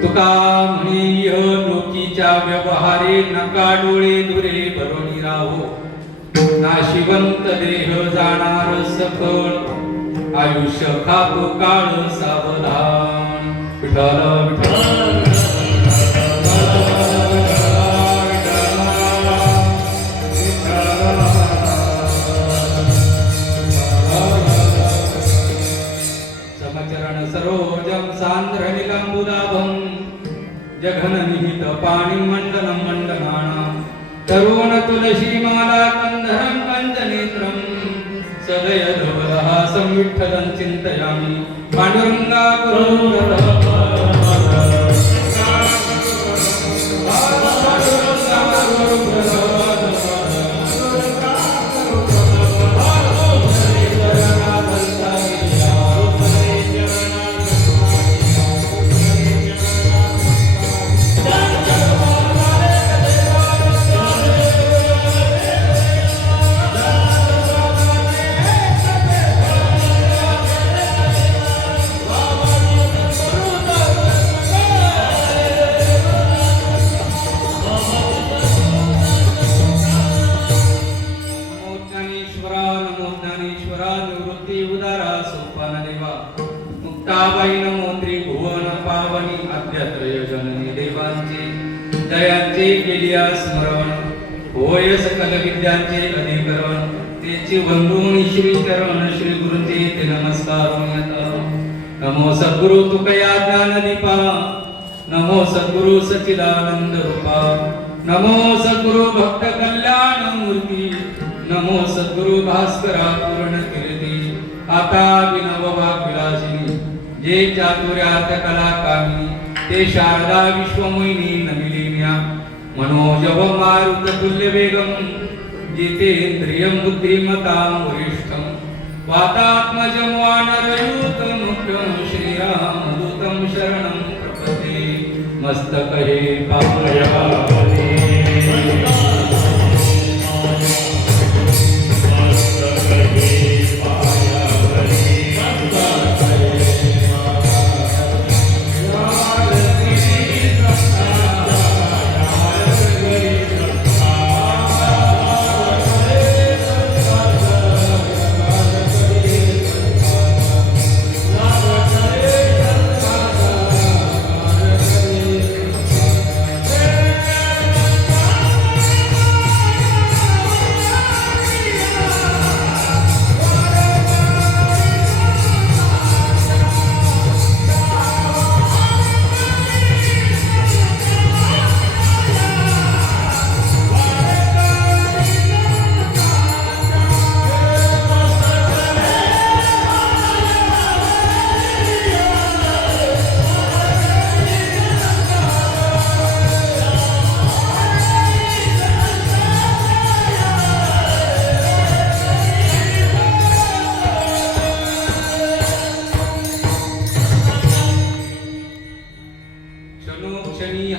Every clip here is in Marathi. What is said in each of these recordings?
तुका म्हणी लोकीच्या व्यवहारे नका डोळे धुरे भरोनी राहो. नाशिवंत देह जाणार सकळ आयुष्य खातो काळ सावधान. विठ्ठल विठ्ठल सरोजम सांद्र निलंबुदाभं जघन निहित पाणी मंडलम मंडलानां तरुण तुलसी माला कंधरं कंजनेत्रं सदय धवलहासं विठ्ठलं चिंतयामि पांडुरंगा दयांचे केलिया स्मरण होय सकल विद्यांचे अधिकरण तेचे वंदून श्री चरण श्री गुरुचे ते नमस्कार नमो सद्गुरु तुकया ज्ञान दीपा नमो सद्गुरु सच्चिदानंद रूपा नमो सद्गुरु भक्त कल्याण मूर्ती नमो सद्गुरु भास्करा पूर्ण कीर्ती आता विनव वाग विलासिनी जे चातुर्यार्थ कला कामिनी ते शारदा विश्वमोहिनी नमिलिन्या मनोजव मारुत तुल्य वेगम जितेंद्रियं बुद्धिमतां वरिष्ठं वातात्मजं वानरयूत मुख्यं श्रीरामदूतं शरणं प्रपद्ये मस्तकहे पावयामि.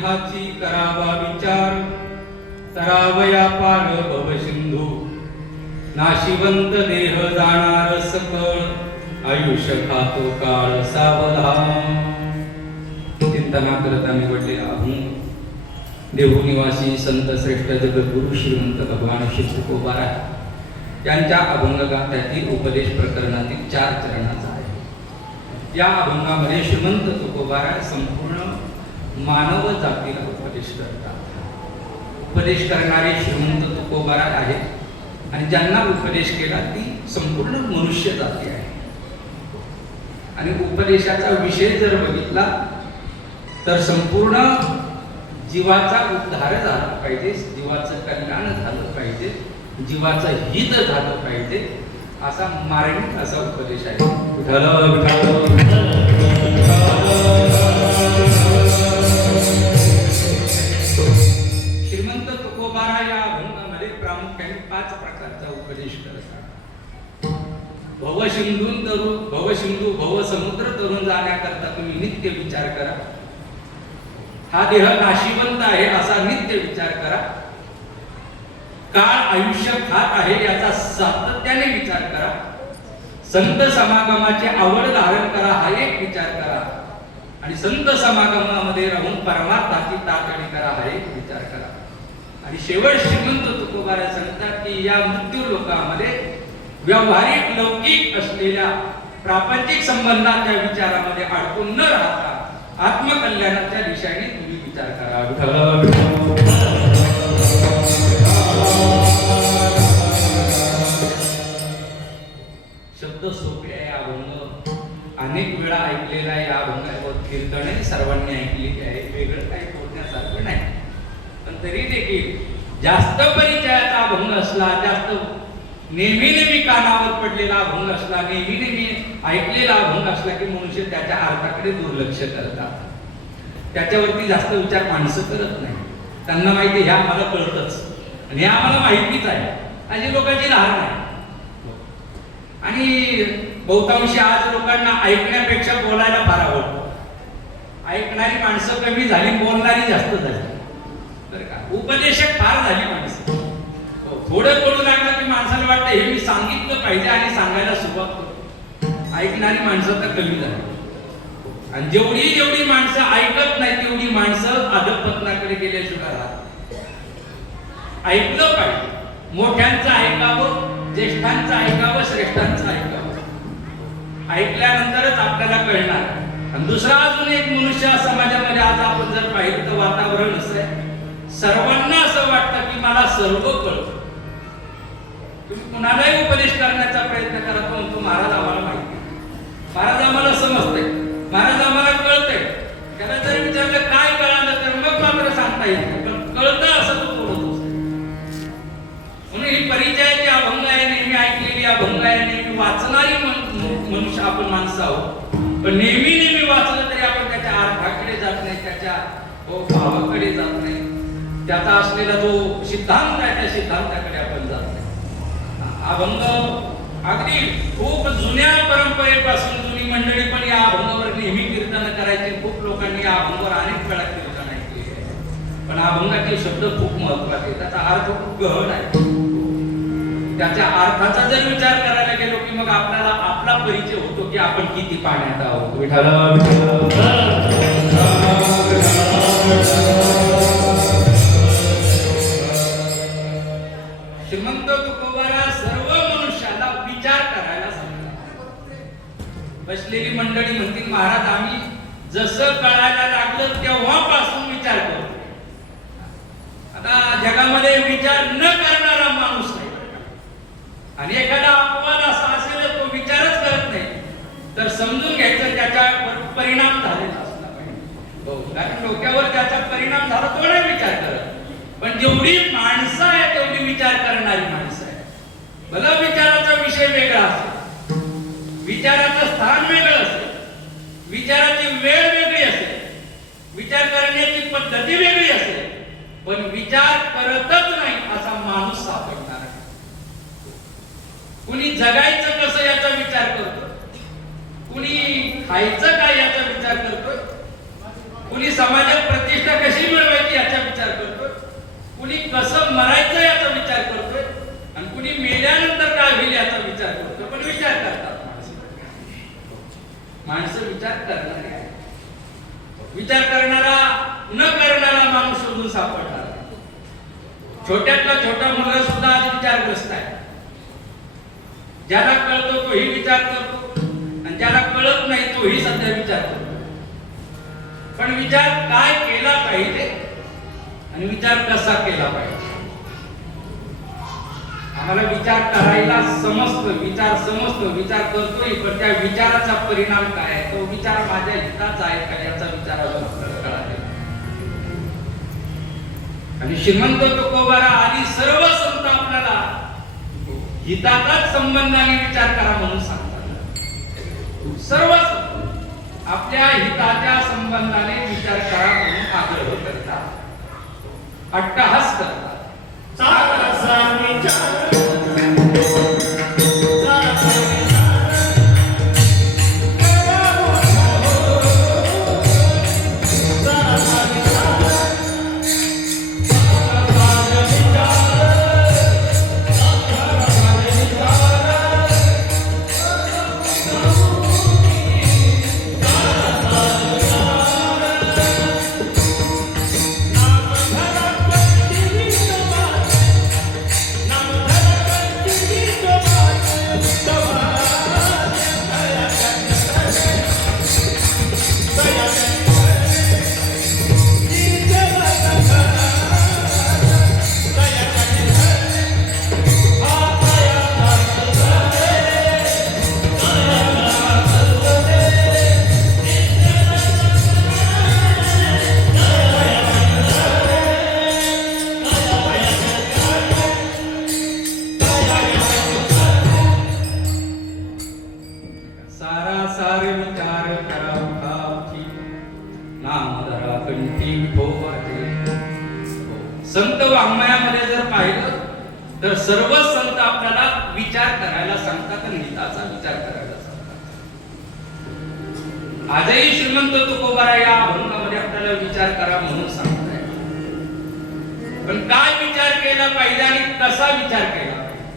हाची करावा विचार तरावया पार भव सिंधू नाशिवंत देह जाणार सकळ आयुष्य खातो काळ सावधान. चिंतना करता निवडलेला अभंग देहू निवासी संत श्रेष्ठ जगद्गुरु श्रीमंत भगवान श्री तुकोबारा यांच्या अभंगगाथ्यातील उपदेश प्रकरणातील 4 चरणाचा आहे. या अभंगामध्ये श्रीमंत तुकोबारा संपूर्ण मानव जातीला उपदेश करतात. उपदेश करणारे श्रीमंत तुकोबारा आहेत आणि ज्यांना उपदेश केला ती संपूर्ण मनुष्य जाती आहे. आणि उपदेशाचा विषय जर बघितला तर संपूर्ण जीवाचा उद्धार झाला पाहिजे, जीवाचं कल्याण झालं पाहिजे, जीवाचं हित झालं पाहिजे असा मार्मिक असा उपदेश आहे. श्रीमंत तुकोबारा या अभंगामध्ये प्रामुख्याने 5 प्रकारचा उपदेश करतात. भवसिंधू भवसमुद्र तरुण जाण्याकरता तुम्ही नित्य विचार करा. हा देह नाशिवंत आहे असा नित्य विचार करा. काळ आयुष्य खात आहे याचा सातत्याने विचार करा. संत समागमाची आवड धारण करा हा एक विचार करा. आणि संत समागमामध्ये राहून परमार्थाची तातडी करा, हा एक विचार करा. आणि शेवट श्रीमंत तुकोबाराय सांगतात की या मृत्यू लोकामध्ये व्यावहारिक लौकिक असलेल्या प्रापंचिक संबंधाच्या विचारामध्ये अडकून न राहता आत्मकल्याणाच्या दिशेने तुम्ही विचार करा. शब्द सोपे आहे. अभंग अनेक वेळा ऐकलेला आहे. या अभंगावर कीर्तने सर्वांनी ऐकलेली आहे. वेगळं काही बोलण्यासारखं नाही. पण तरी देखील जास्त परिचयाचा अभंग असला, जास्त नेहमी कानावर पडलेला अभंग असला, नेहमी ऐकलेला अभंग असला की मनुष्य त्याच्या अर्थाकडे दुर्लक्ष करतात. त्याच्यावरती जास्त विचार माणसं करत नाही. त्यांना माहिती ह्या आम्हाला कळतच आणि हे आम्हाला माहितीच आहे अशी लोकांची धारणा आहे. आणि बहुतांशी आज लोकांना ऐकण्यापेक्षा बोलायला फार आवडतं. ऐकणारी माणसं कमी झाली, बोलणारी जास्त झाली. बरं का, उपदेशक फार झाली माणसं. थोडं कळू लागलं की माणसाला वाटतं हे मी सांगितलं पाहिजे आणि सांगायला सुरुवात करतो. ऐकणारी माणसं तर कमी झाली. आणि जेवढी माणसं ऐकत नाही तेवढी माणसं अधःपतनाकडे गेल्याशिवाय राहत. ऐकलं पाहिजे. मोठ्यांचं ऐकावं, ज्येष्ठांचं ऐकावं, श्रेष्ठांचं ऐकावं. ऐकल्यानंतरच आपल्याला कळणार. आणि दुसरा अजून एक मनुष्य समाजामध्ये आज आपण जर पाहिलं तर वातावरण असं आहे, सर्वांना असं वाटतं की मला सर्व कळतं. तुम्ही कुणालाही उपदेश करण्याचा प्रयत्न करा तो म्हणतो महाराज आम्हाला माहिती, महाराज आम्हाला समजतंय, महाराज आम्हाला कळतंय. त्याला जर विचारलं काय कळालं तर मग मात्र सांगता येईल, पण कळतं असं तो बोलत असतो. म्हणून ही परिचयाची अभंग आहे, नेहमी ऐकलेली अभंग आहे, नेहमी वाचणारी मनुष्य आपण माणसं आहोत. पण नेहमी वाचलं तरी आपण त्याच्या अर्थाकडे जात नाही, त्याच्या भावाकडे जात नाही, त्याचा असलेला जो सिद्धांत आहे त्या सिद्धांताकडे आपण जात नाही. अभंग अगदी खूप जुन्या परंपरेपासून जुनी मंडळी पण या अभंगावर नेहमी कीर्तन करायची. खूप लोकांनी या अभंगावर अनेक वेळा कीर्तन ऐकलेली आहे. पण अभंगाचे शब्द खूप महत्त्वाचे, त्याचा अर्थ खूप गहन आहे. त्याच्या अर्थाचा जर विचार करायला गेलो की मग आपल्याला आपला परिचय होतो की आपण किती पाण्यात आहोत. श्रीमंत तुकोबारा सर्व मनुष्याला विचार करायला सांगतात. बसलेली मंडळी म्हणतील महाराज आम्ही जसं कळायला लागलं तेव्हापासून विचार करतो. आता जगामध्ये विचार न करणारा माणूस नाही. आणि एखादा अपवाद असा असेल तो विचारच करत नाही तर समजून घ्यायचं त्याच्यावर परिणाम झालेला असला पाहिजे. कारण डोक्यावर त्याचा परिणाम झाला तो नाही विचार करत. पण जेवढी माणसं आहे तेवढी विचार करणारी माणसं आहे. भला विचाराचा विषय वेगळा असेल, विचाराचं स्थान वेगळं असेल, विचाराची वेळ वेगळी असेल, विचार करण्याची पद्धती वेगळी असेल, पण विचार करतच नाही असा माणूस सापडणार आहे. कुणी जगायचं कसं याचा विचार करतो, कुणी खायचं काय याचा विचार करतो, कुणी समाजात प्रतिष्ठा कशी मिळवायची याचा विचार करतो, कुणी कसं मरायचं याचा विचार करतोय आणि कुणी मेल्यानंतर काय होईल याचा विचार करतोय. पण विचार करतात माणसं विचार करणारे आहे. विचार करणारा न करणारा माणूस शोधून सापडणार. छोट्यातला छोटा मुलगा सुद्धा आज विचारग्रस्त आहे. ज्याला कळतो तोही विचार करतो आणि ज्याला कळत नाही तोही सध्या विचार करतो. पण विचार काय केला पाहिजे आणि विचार कसा केला पाहिजे. आम्हाला विचार करायला समजतो, विचार करतोय, पण त्या विचाराचा परिणाम काय आहे, तो विचार माझ्या हिताचा आहे का याचा विचार अजून आपल्याला कळाला. आणि श्रीमंत तुकोबारा आदी सर्व संत आपल्याला हिताचाच संबंधाने विचार करा म्हणून सांगतात. सर्व संत आपल्या हिताच्या संबंधाने विचार करा म्हणून आग्रह करतात, अट्टहास करतात. संत वाङ्मयामध्ये जर पाहिलं तर सर्व संत आपल्याला विचार करायला सांगतात आणि हिताचा विचार करायला सांगतात. आजही श्रीमंत तुकोबाराय या अभंगामध्ये आपल्याला विचार करा म्हणून सांगताय. पण काय विचार केला पाहिजे आणि कसा विचार केला पाहिजे?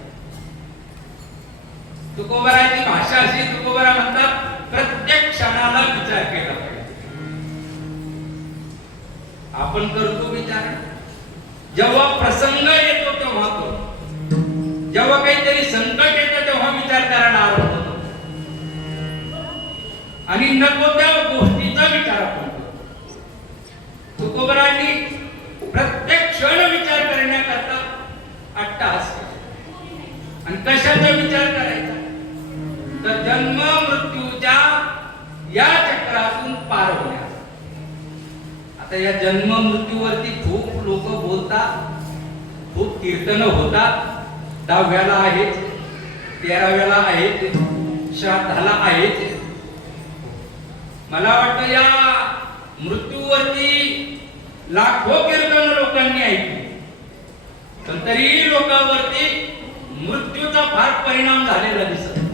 तुकोबारायची भाषा अशी, तुकोबारा म्हणतात प्रत्येक क्षणाला विचार केला पाहिजे. आपण करतो विचार जेव्हा प्रसंग येतो तेव्हा करतो, जेव्हा काहीतरी संकट येतं तेव्हा विचार करायला आरंभ होतो आणि नको त्या गोष्टीचा विचार आपण करतो. तुकोबारांनी प्रत्येक क्षण विचार करण्याकरता अट्टहास केला. आणि कशाचा विचार करायचा? तर जन्म मृत्यूच्या या चक्रातून पार होण्याचा. आता या जन्म मृत्यूवरती खूप लोक बोलतात, खूप कीर्तन होतात. 10व्याला आहेत, 13व्याला आहेत, श्राद्धाला आहेत. मला वाटतं या मृत्यूवरती लाखो कीर्तन लोकांनी ऐकली, पण तरीही लोकांवरती मृत्यूचा फार परिणाम झालेला दिसत नाही.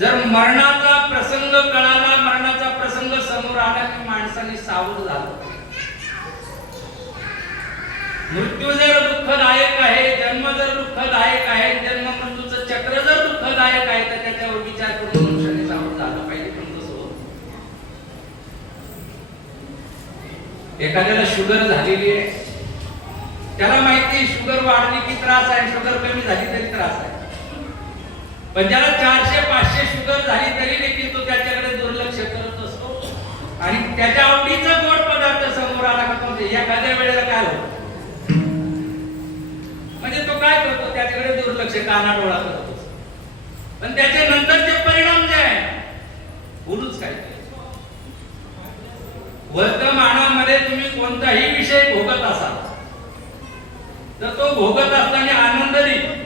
जर मरणाचा प्रसंग कळाला, मरणाचा प्रसंग समोर आला की माणसाने सावध झालं. मृत्यू जर दुःखदायक आहे, जन्म जर दुःखदायक आहे, जन्म मृत्यूचं चक्र जर दुःखदायक आहे, तर त्याच्यावर विचार करून मनुष्याने सावध झालं पाहिजे. पण तसं होत. एखाद्याला शुगर झालेली आहे, त्याला माहिती शुगर वाढली की त्रास आहे, शुगर कमी झाली तरी त्रास आहे. पण ज्याला 400-500 शुगर झाली तरी देखील तो त्याच्याकडे दुर्लक्ष करत असतो आणि त्याच्या आवडीचा गोड पदार्थ समोर आला का तो एखाद्या वेळेला काय होतं, म्हणजे तो काय करतो, त्याच्याकडे दुर्लक्ष, कानाडोळा करतो. पण त्याच्या नंतरचे परिणाम जे आहे बोलूच काय. वर्तमानामध्ये तुम्ही कोणताही विषय भोगत असाल तर तो भोगत असताना आनंद देईल,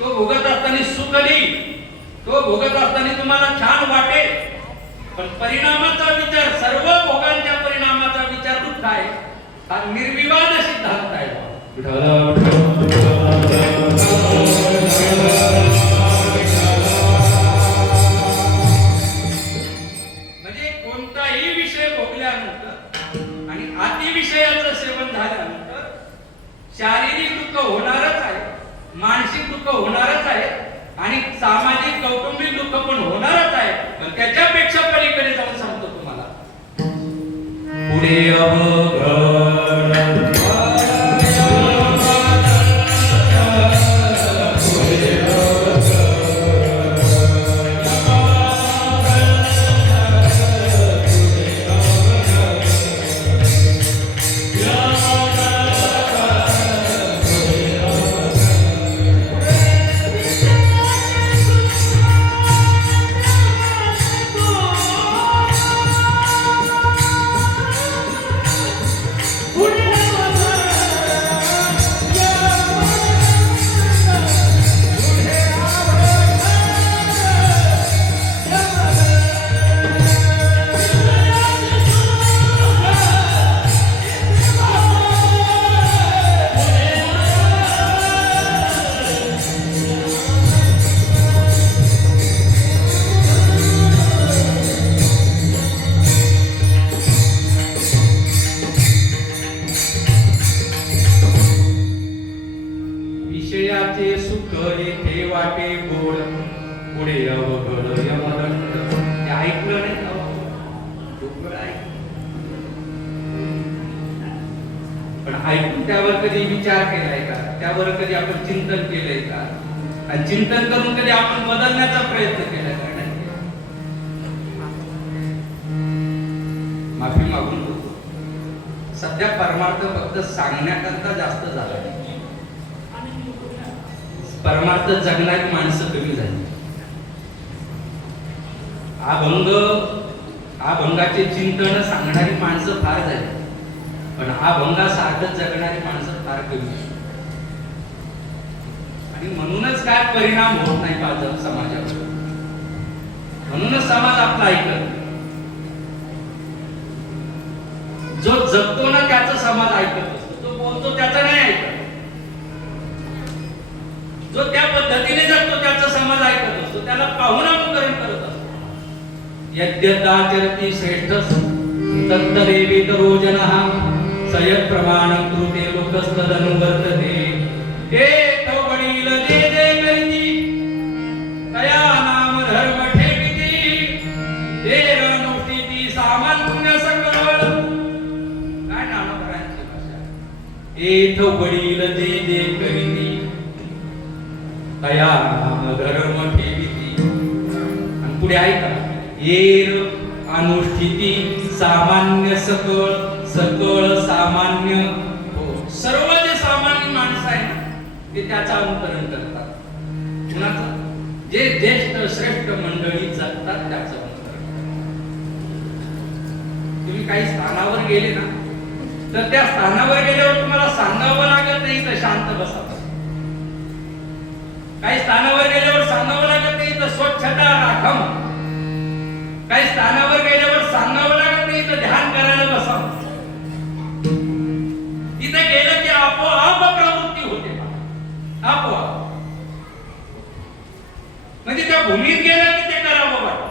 तो भोगत असताना सुख देईल, तो भोगत असताना तुम्हाला छान वाटेल. पण परिणामाचा विचार, सर्व भोगांच्या परिणामाचा विचार दुःख आहे. हा निर्विवाद सिद्धांत आहे. म्हणजे कोणताही विषय भोगल्यानंतर आणि अतिविषयाचं सेवन झाल्यानंतर शारीरिक दुःख होणारच आहे, मानसिक दुःख होणारच आहे आणि सामाजिक कौटुंबिक दुःख पण होणारच आहे. पण त्याच्यापेक्षा पलीकडे जाऊन सांगतो तुम्हाला, पुढे सुख येथे वाटे गोड, पुढे अवघड यमदंड. ते ऐकलं नाही का? खूप वेळा ऐकलं, पण ऐकून त्यावर कधी विचार केलाय का? त्यावर कधी आपण चिंतन केलंय का? आणि चिंतन करून कधी आपण बदलण्याचा प्रयत्न केलाय का? नाही. माफी मागून सध्या परमार्थ फक्त सांगण्याकरता जास्त झाला, परमार्थ जगणारी माणसं कमी झाली. अभंगाचे चिंतन सांगणारी माणसं फार झाली, पण अभंगासारखं जगणारी माणसं फार कमी. आणि म्हणूनच काय परिणाम होत नाही समाजावर. म्हणूनच समाज आपला ऐकत. जो जगतो ना त्याचा समाज ऐकत असतो, जो बोलतो त्याचा नाही ऐकत. जो त्या पद्धतीने जगतो त्याचा समाज ऐकत असतो, त्याला पाहून अनुकरण करत असतो. यद्यदाचरति श्रेष्ठस् तत्तदेवेतरो जनः सयत् प्रमाणं कृते लोकस्तदनुवर्तते. हे तो वडील जे जे करीती तया नाम धर्म ठेविती ते रणुष्टिती सामान्य सकळ. काय नामकरांची भाषा. हे तो वडील जे जे करीती तया नाम धर्म ठेविती. आणि पुढे ऐका, येर अनुष्ठिती सामान्य सकळ. सकळ सामान्य हो, सर्व जे सामान्य माणसं आहे ना ते त्याचं अनुकरण करतात. कुणाचं? जे ज्येष्ठ श्रेष्ठ मंडळी जगतात त्याचं अनुकरण. तुम्ही काही स्थानावर गेले ना तर त्या स्थानावर गेल्यावर तुम्हाला सांगावं लागत नाही तर शांत बसा. काही स्थानावर गेल्यावर सांगावं लागत नाही तर स्वच्छता राखा. काही स्थानावर गेल्यावर सांगावं लागत नाही तर ध्यान करायला बसा. तिथे गेलं की आपोआप प्रवृत्ती होते. आपोआप म्हणजे त्या भूमीत गेलं की ते करावं वाटतं.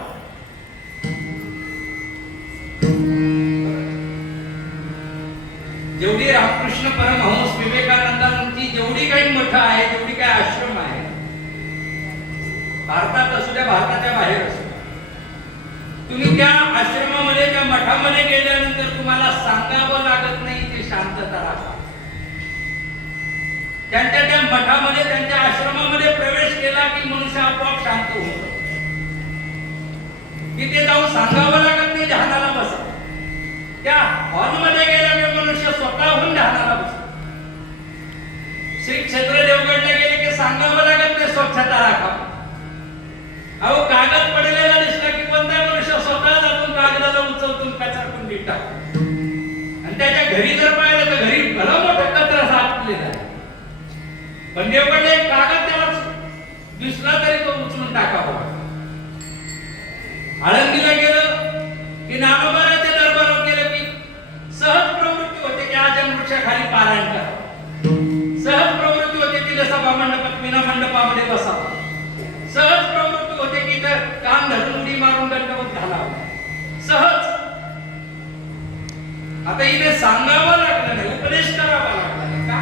जेवढी रामकृष्ण परमहंस विवेकानंदांची जेवढी काही मठ आहे, जेवढी काही आश्रम आहे भारतात असू द्या भारताच्या बाहेर असू, तुम्ही त्या आश्रमामध्ये त्या मठामध्ये गेल्यानंतर तुम्हाला सांगावं लागत नाही ते शांतता राखा. त्यांच्या त्या मठामध्ये त्यांच्या आश्रमामध्ये प्रवेश केला की मनुष्य आपोआप शांत होतो. तिथे जाऊन सांगावं लागत नाही ध्यानाला बसा. त्या हॉलमध्ये गेला की मनुष्य स्वतःहून ध्यानाला बसतो. श्री क्षेत्र देवगडला गेले की सांगावं लागत नाही स्वच्छता राखा. अहो कागद पडलेला दिसला की कोणता मनुष्य स्वतः जाऊन कागदाला उचलून कचराकुंडीत टाकतो. आणि त्याच्या घरी जर पाहिलं तर घरी भला मोठा कचरा साठलेला आहे, पण देवगडला एक कागद त्याला दिसला तरी तो उचलून टाकावा. आळंदीला गेलं की नामोबाराच्या दरबारात गेलं की सहज प्रवृत्ती होते की आजन वृक्षाखाली पारायण करावं. सहज प्रवृत्ती होते की सभा मंडपात विना मंडपामध्ये बसावं. सहज प्रवृत्ती होते की तर कान धरून उडी मारून दंडवत घालावं. सहज. आता इथे सांगावं लागलं नाही, उपदेश करावा लागला नाही. का?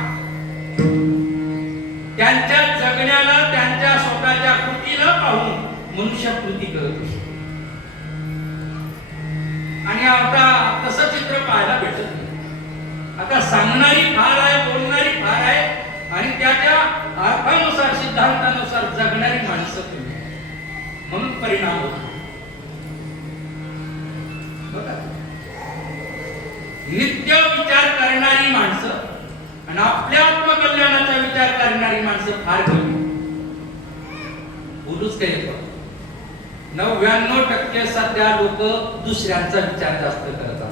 त्यांच्या जगण्याला त्यांच्या स्वतःच्या कृतीला पाहून मनुष्य कृती करत असतो. आणि आता तसं चित्र पाहायला भेटत नाही. आता सांगणारी फार आहे, बोलणारी फार आहे, आणि त्याच्या अर्थानुसार सिद्धांतानुसार जगणारी माणसं तुम्ही, म्हणून परिणाम होतो. नित्य विचार करणारी माणसं आणि आपल्या आत्मकल्याणाचा विचार करणारी माणसं फार कमी. बोलूच काही 99% सध्या लोक दुसऱ्यांचा विचार जास्त करतात.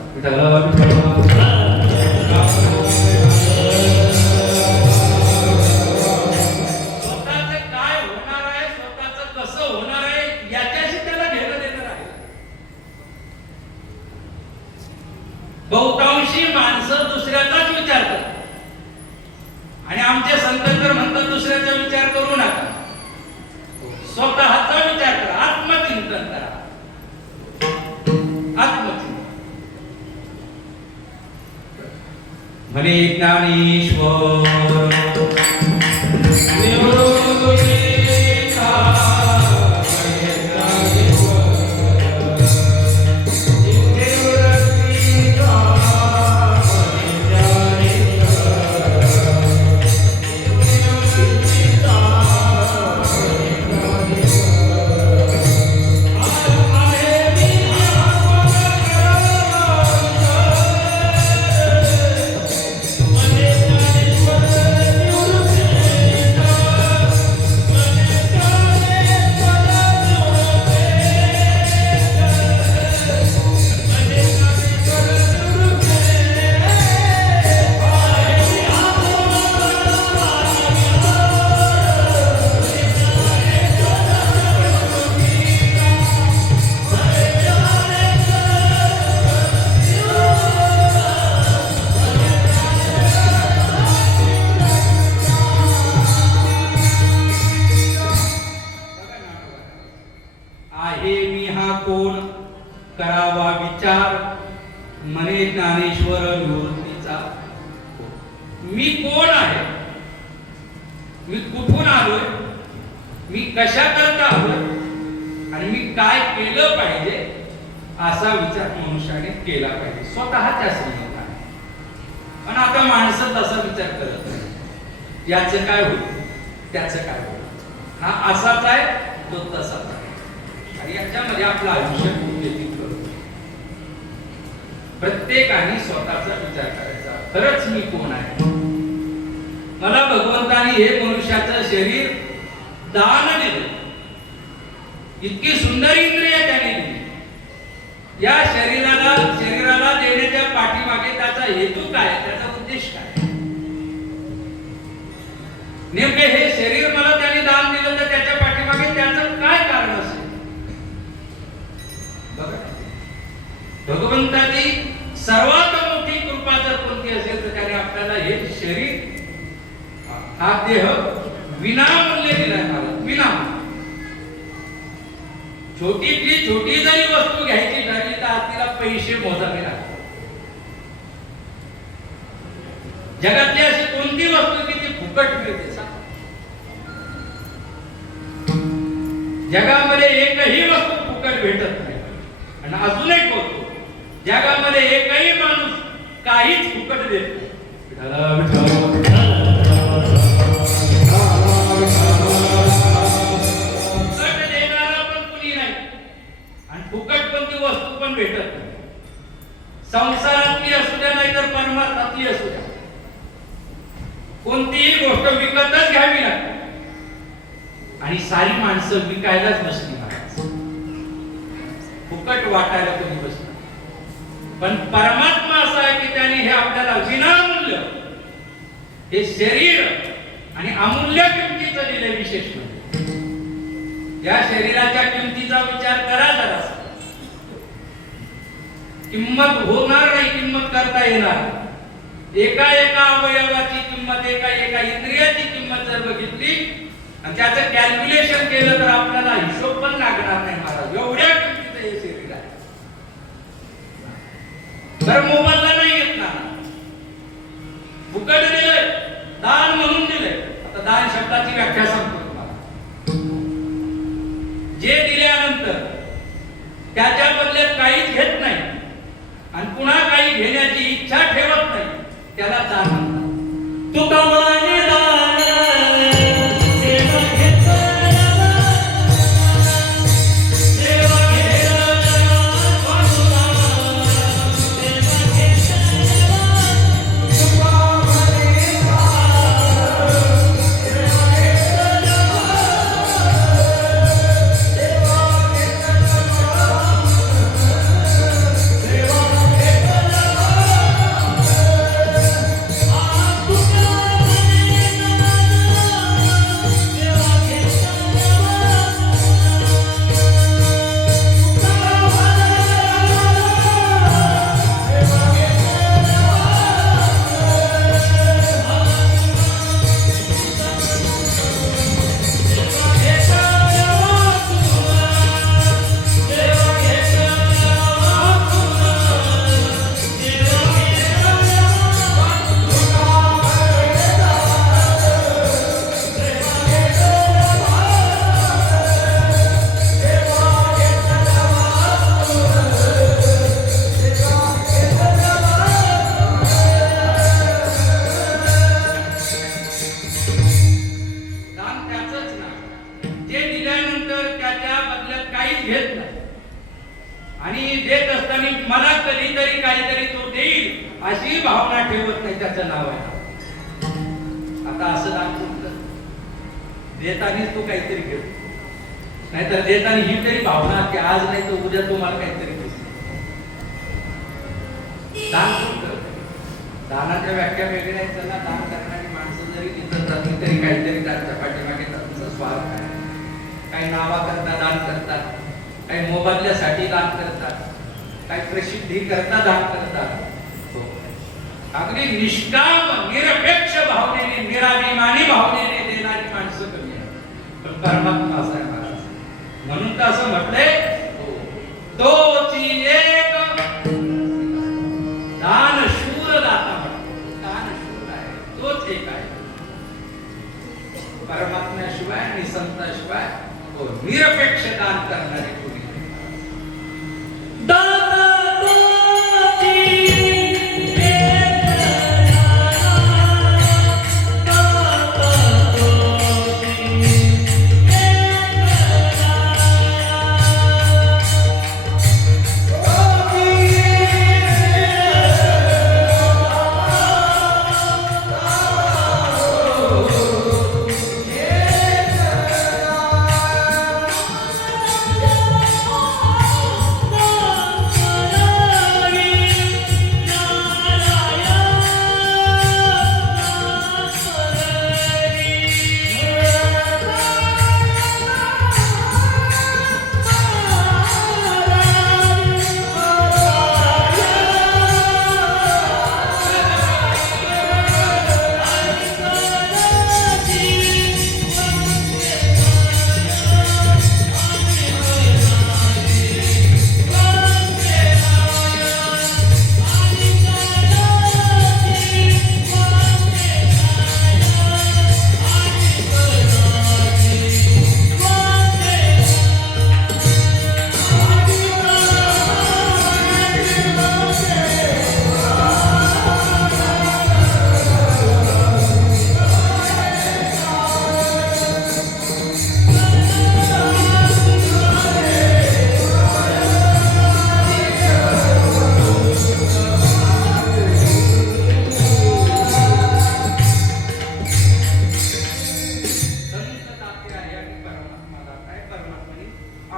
बहुतांशी माणसं दुसऱ्याचाच विचार करतात. आणि आमचे संत तर म्हणतात दुसऱ्याचा विचार करू नका, स्वतःचा विचार करा, आत्मचिंतन करा. आत्मचिंतन म्हणे ज्ञानेश्वर आहे मी हा कोण करावा विचार मने ज्ञानेश्वर निवृत्तीचा. मी कोण आहे, मी कुठून आलोय, मी कशा करता आलोय आणि मी काय केलं पाहिजे असा विचार मनुष्याने केला पाहिजे स्वतःच्या संबंधाने. पण आता माणसं तसा विचार करत नाही. याचं काय होईल, त्याचं काय होईल, हा असाच आहे तो तसाच आहे आणि याच्यामध्ये आपलं आयुष्य व्यतीत करतो. प्रत्येकाने स्वतःचा विचार करायचा, खरंच मी कोण आहे. मला भगवंताने हे मनुष्याचं शरीर दान दिलं, इतकी सुंदर इंद्रिय त्याने दिली. या शरीराला देण्याच्या पाठीमागे त्याचा हेतू काय, त्याचा उद्देश काय. नेमके हे शरीर मला त्याने दान दिलं तर त्याच्या पाठीमागे त्याचं काय कारण असेल. बघा, भगवंताची सर्वात मोठी कृपा जर कोणती असेल तर त्याने आपल्याला हे शरीर, हा देह विनामूल्य दिलाय मला, विनामूल्य. छोटी जरी वस्तू घ्यायची ठरली तर तिला पैसे मोजावे लागतात. जगातली अशी कोणती वस्तू की ती फुकट मिळते सांग. जगामध्ये एकही वस्तू फुकट भेटत नाही. आणि अजून एक बोलतो, जगामध्ये एकही माणूस काहीच फुकट देत नाही. फुकट कोणती वस्तू पण भेटत नाही. संसारातली असू द्या नाही तर परमार्थातली असू द्या, कोणतीही गोष्ट विकतच घ्यावी लागते. आणि सारी माणसं विकायलाच बसली महाराज, फुकट वाटायला कोणी बसलं. पण परमात्मा असा आहे की त्याने हे आपल्याला विनामूल्य हे शरीर आणि अमूल्य किमतीचं दिले. विशेष म्हणजे या शरीराच्या किमतीचा विचार करा जरा. किंमत होणार नाही, किंमत करता येणार. एका अवयवाची किंमत, एका इंद्रियाची किंमत जर बघितली आणि त्याचं कॅल्क्युलेशन केलं तर आपल्याला हिशोब पण लागणार नाही महाराज, एवढ्या किमतीचं हे शरीर आहे. तर मोबाईलला नाही येत ना, फुकट दिलंय, दान म्हणून दिलंय. आता दान शब्दाची व्याख्या सांगतो तुम्हाला. जे दिल्यानंतर त्याच्या बदल्यात काहीच घेत नाही आणि पुन्हा काही घेण्याची इच्छा ठेवत नाही, त्याला दान म्हणतात. तुका माने दान सेवा घेतला, सेवा घेतला वासुला, सेवा घेतला तुका माने दान सेवा घेतला, सेवा आणि देत असताना मला कधीतरी काहीतरी तो देईल अशी भावना ठेवत नाही, त्याचं नाव आहे. आता असं दाखवून देतानीच तो काहीतरी घेतो, नाहीतर देताना ही तरी भावना की आज नाही तर उद्या तुम्हाला काहीतरी देईल. दान कोण करत? दानाच्या व्याख्या वेगळ्या आहेत. त्यांना दान करणारी माणसं जरी तिथं राहतील तरी काहीतरी त्यांच्या पाठीमागे त्यांचा स्वार्थ आहे. काही नावाकरता दान करतात, काही मोबदल्यासाठी दान करतात, काही प्रसिद्धी करता दान करतात. अगदी निष्काम निरपेक्ष भावनेने निराभिमानी भावनेने देणारी माणसं कमी आहे. पण परमात्मा असा आहे महाराज, म्हणून तर असं म्हटलंय, तोची एक दानशूर दाता म्हणतो. दानशूर आहे, तोच एक आहे. परमात्म्याशिवाय आणि संताशिवाय निरपेक्ष दान करणारे कोणी दाता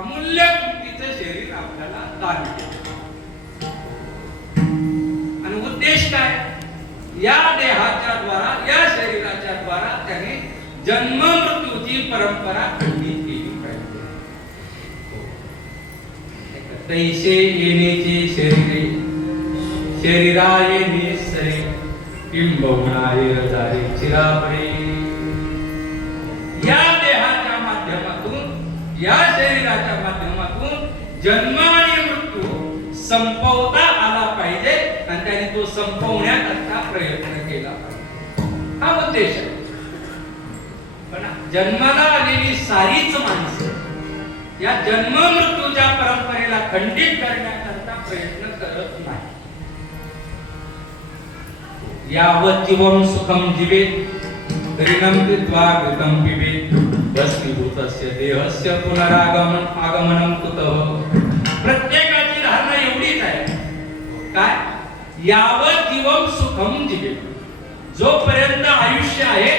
अमूल्य कृतीचं शरीर आपल्याला दान केलं. आणि उद्देश काय? या देहाच्या द्वारा, या शरीराच्या द्वारा त्याने जन्म मृत्यूची परंपरा खंडित केली पाहिजे. तैसे येण्याचे शरीरे शरीराये निसरे किंबहुनाये रजारे चिरापडे. या देहाच्या माध्यमातून, या शरीराच्या माध्यमातून जन्म आणि मृत्यू संपवता आला पाहिजे आणि त्याने तो संपवण्याकरता प्रयत्न केला पाहिजे. हा उद्देश आहे. पण जन्माला आलेली सारीच माणसं या जन्म मृत्यूच्या परंपरेला खंडित करण्याकरता प्रयत्न करत नाही. यावत् जीवं सुखं जीवेत् तृणं कृत्वा घृतं पिबेत् भस्मीभूतस्य देहस्य आगमनं कुतः. प्रत्येकाची धारणा एवढीच आहे. काय? यावत् जीवं सुखं जीवेत्. जोपर्यंत आयुष्य आहे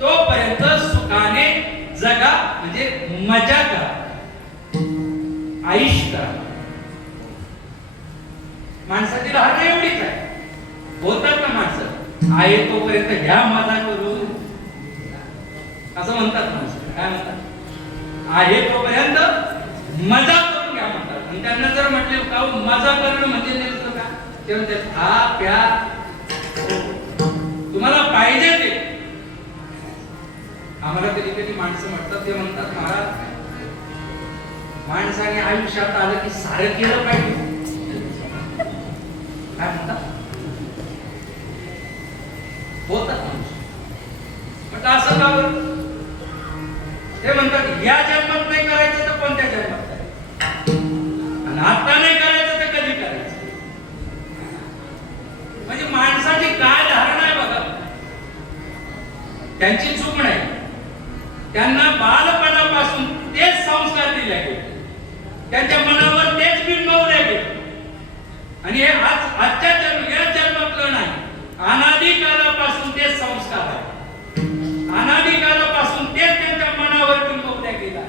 तोपर्यंत सुखाने जगा, म्हणजे मजा करा, आयुष्य करा. माणसाची धारणा एवढीच आहे. बोलतात ना माणसं, आहे तोपर्यंत घ्या मजा करू, असं म्हणतात माणसं. काय म्हणतात? आहे तोपर्यंत मजा करून घ्या म्हणतात. आणि त्यांना जर म्हटले का मजा करणं म्हणजे नेमकं का, ते म्हणतात खा प्या, तुम्हाला पाहिजे ते. आम्हाला कधी कधी माणसं म्हणतात, ते म्हणतात महाराज माणसाने आयुष्यात आलं की सारं केलं पाहिजे. काय म्हणतात? होतात माणूस. म्हटलं असं का बरं? ते म्हणतात या जन्मात नाही करायचं तर कोणत्या जन्मात करायचं, आणि आता नाही करायचं तर कधी करायचं. म्हणजे माणसाची काय धारणा आहे बघा. त्यांची चूक नाही. त्यांना बालपणापासून तेच संस्कार दिले गेले, त्यांच्या मनावर तेच बिंबवले गेले. आणि हे आजच्या या जन्मातलं नाही, अनादी कालापासून तेच संस्कार आहे. अनादी कालापासून तेच त्यांच्या मनावर बिंबवल्या गेला.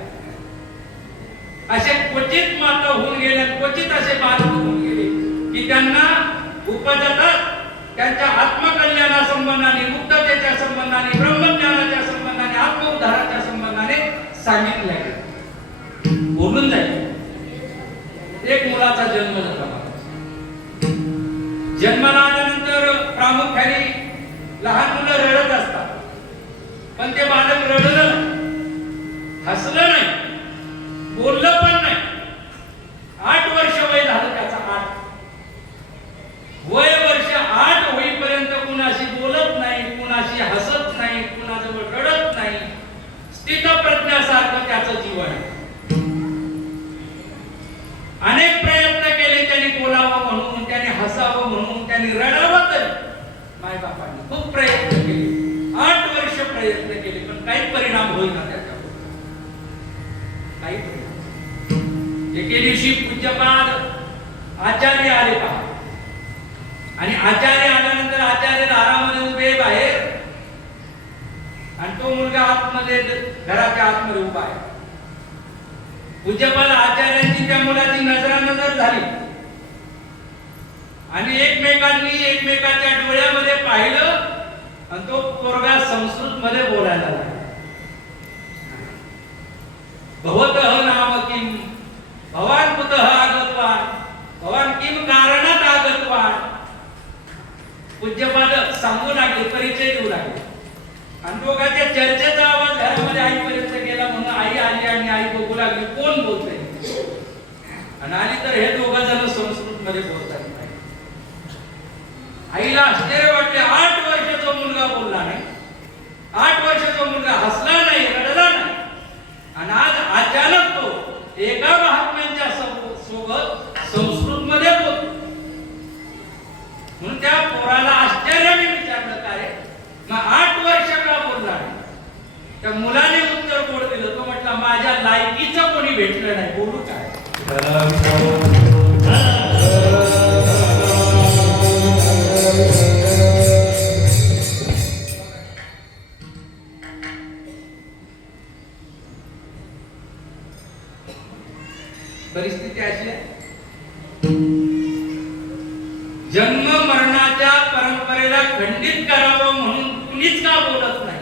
असे क्वचित माता होऊन गेल्या, क्वचित असे बालक होऊन गेले की त्यांना उपजतात त्यांच्या आत्मकल्याणासंबंधाने, मुक्ततेच्या संबंधाने, ब्रह्मज्ञानाच्या संबंधाने, आत्मोद्धाराच्या संबंधाने सांगितलं गेलं. बोलून जाईल. एक मुलाचा जन्म झाला. जन्माला आल्यानंतर प्रामुख्याने लहान मुलं रडत असतात. पण ते बालक रडलं नाही, हसलं नाही, बोललं काही परिणाम. एके दिवशी पूज्यपाद आचार्य आले पहा, आणि आचार्य आल्यानंतर आचार्य दारामध्ये उभे बाहेर, आणि तो मुलगा आतमध्ये घराच्या आतमध्ये उभा आहे. पूज्यपाद आचार्यांची त्या मुलाची नजरानजर झाली, आणि एकमेकांनी एकमेकांच्या डोळ्यामध्ये पाहिलं, आणि तो पोरगा संस्कृत मध्ये बोलायला लागला. भवतः नाम किम, भवान कुतः आगतवान, भवान किम कारणात आगतवान. पूज्यपाद सांगू लागले, परिचय देऊ लागले, आणि दोघांच्या चर्चेचा आवाज घरामध्ये आईपर्यंत गेला. म्हणून आई आली आणि आई बघू लागली कोण बोलतंय, आणि आली तर हे दोघं जण संस्कृत मध्ये बोलतात. आईला आश्चर्य वाटले. 8 वर्षाचा मुलगा बोलला नाही, 8 वर्षाचा मुलगा हसला नाही, रडला नाही, आणि आज अचानक तो एका महात्म्यांच्या सोबत संस्कृत मध्ये बोलतो. म्हणून त्या पोराला आश्चर्याने विचारलं, का रे मग 8 वर्ष का बोलला नाही? त्या मुलाने उत्तर गोड दिलं. तो म्हटला, माझ्या लायकीचं कोणी भेटलं नाही, बोलू काय. परिस्थिती अशी आहे, जन्म मरणाच्या परंपरेला खंडित करावं म्हणून कुणीच का बोलत नाही,